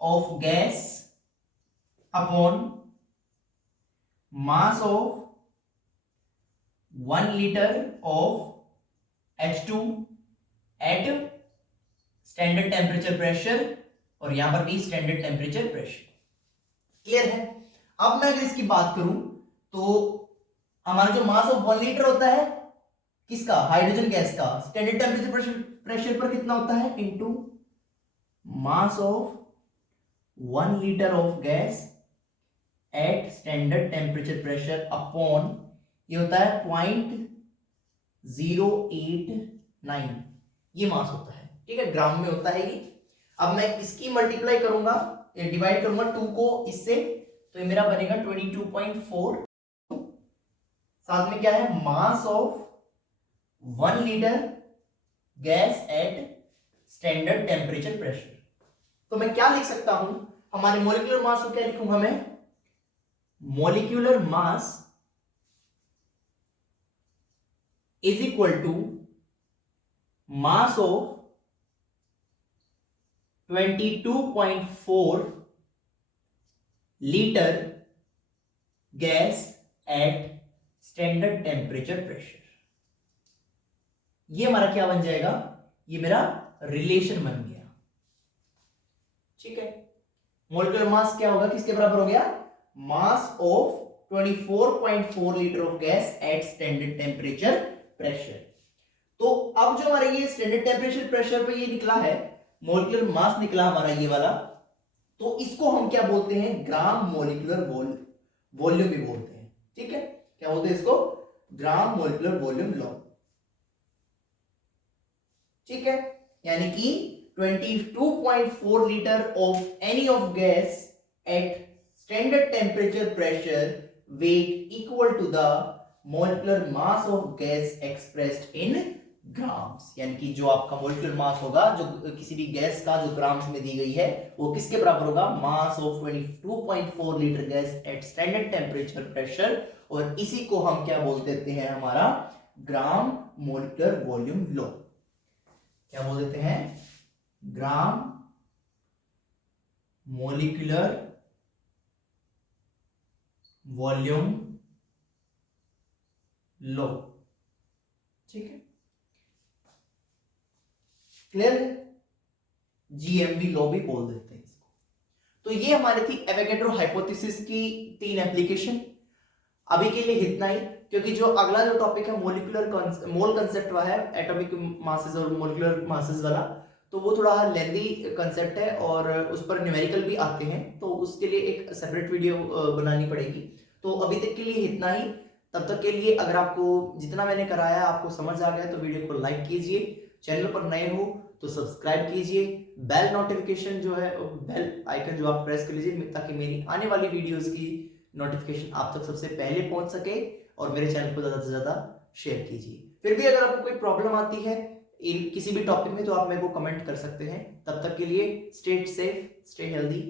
of gas upon mass of 1 litre of H2 at standard temperature pressure, और यहां पर भी स्टैंडर्ड टेम्परेचर प्रेशर। क्लियर है। अब मैं अगर इसकी बात करूं तो हमारा जो मास ऑफ 1 लीटर होता है किसका, हाइड्रोजन गैस का, स्टैंडर्ड टेम्परेचर प्रेशर पर कितना होता है, into mass of 1 litre of gas at standard temperature pressure upon, ये होता है 0.089, ये मास होता है। ठीक है, ग्राम में होता है ये। अब मैं इसकी मल्टीप्लाई करूंगा, डिवाइड करूंगा 2 को इससे, तो ये मेरा बनेगा 22.4। साथ में क्या है, मास of 1 litre gas at standard temperature pressure. तो मैं क्या लिख सकता हूं, हमारे मोलिकुलर मास को क्या लिखूंगा मैं, molecular mass is equal to mass of 22.4 litre gas at standard temperature pressure. ये हमारा क्या बन जाएगा, ये मेरा रिलेशन बन गया। ठीक है, मोलिकुलर मास क्या होगा, किसके बराबर हो गया, mass of 24.4 litre of gas at standard temperature pressure. तो अब जो हमारे ये स्टैंडर्ड टेम्परेचर प्रेशर पे ये निकला है, मोलिकुलर मास निकला हमारा ये वाला, तो इसको हम क्या बोलते हैं, ग्राम मोलिकुलर वॉल्यूम भी बोलते हैं। ठीक है, क्या बोलते हैं इसको, ग्राम मोलिकुलर वॉल्यूम लॉ। ठीक है, यानी कि 22.4 litre of any of gas at standard temperature pressure weight equal to the molecular mass of gas expressed in grams. यानी कि जो आपका मोलिकुलर मास होगा, जो किसी भी गैस का जो ग्राम्स में दी गई है, वो किसके बराबर होगा, मास of 22.4 litre gas at standard temperature pressure, और इसी को हम क्या बोल देते हैं, हमारा ग्राम मोलिकुलर वॉल्यूम लॉ। क्या बोल देते हैं, ग्राम मोलिकुलर वॉल्यूम लॉ। ठीक है, क्लियर है, जीएमवी लॉ भी बोल देते हैं इसको। तो ये हमारी थी एवोगैड्रो हाइपोथेसिस की 3 एप्लीकेशन। अभी के लिए इतना ही, क्योंकि जो अगला जो टॉपिक है मोलिकुलर मोल कंसेप्ट वाला है, एटॉमिक मासेस और मोलिकुलर मासेस वाला, तो वो थोड़ा लेंदी कंसेप्ट है और उस पर न्यूमेरिकल भी आते हैं, तो उसके लिए एक सेपरेट वीडियो बनानी पड़ेगी। तो अभी तक के लिए इतना ही। तब तक के लिए अगर आपको जितना मैंने कराया आपको समझ आ गया तो वीडियो को लाइक कीजिए, चैनल पर नए हो तो सब्सक्राइब कीजिए, बेल नोटिफिकेशन जो है बेल आइकन जो आप प्रेस कर लीजिए, ताकि मेरी आने वाली वीडियोस की नोटिफिकेशन आप तक सबसे पहले पहुंच सके, और मेरे चैनल को ज्यादा से ज्यादा शेयर कीजिए। फिर भी अगर आपको कोई प्रॉब्लम आती है इन किसी भी टॉपिक में तो आप मेरे को कमेंट कर सकते हैं। तब तक के लिए स्टे सेफ, स्टे हेल्दी।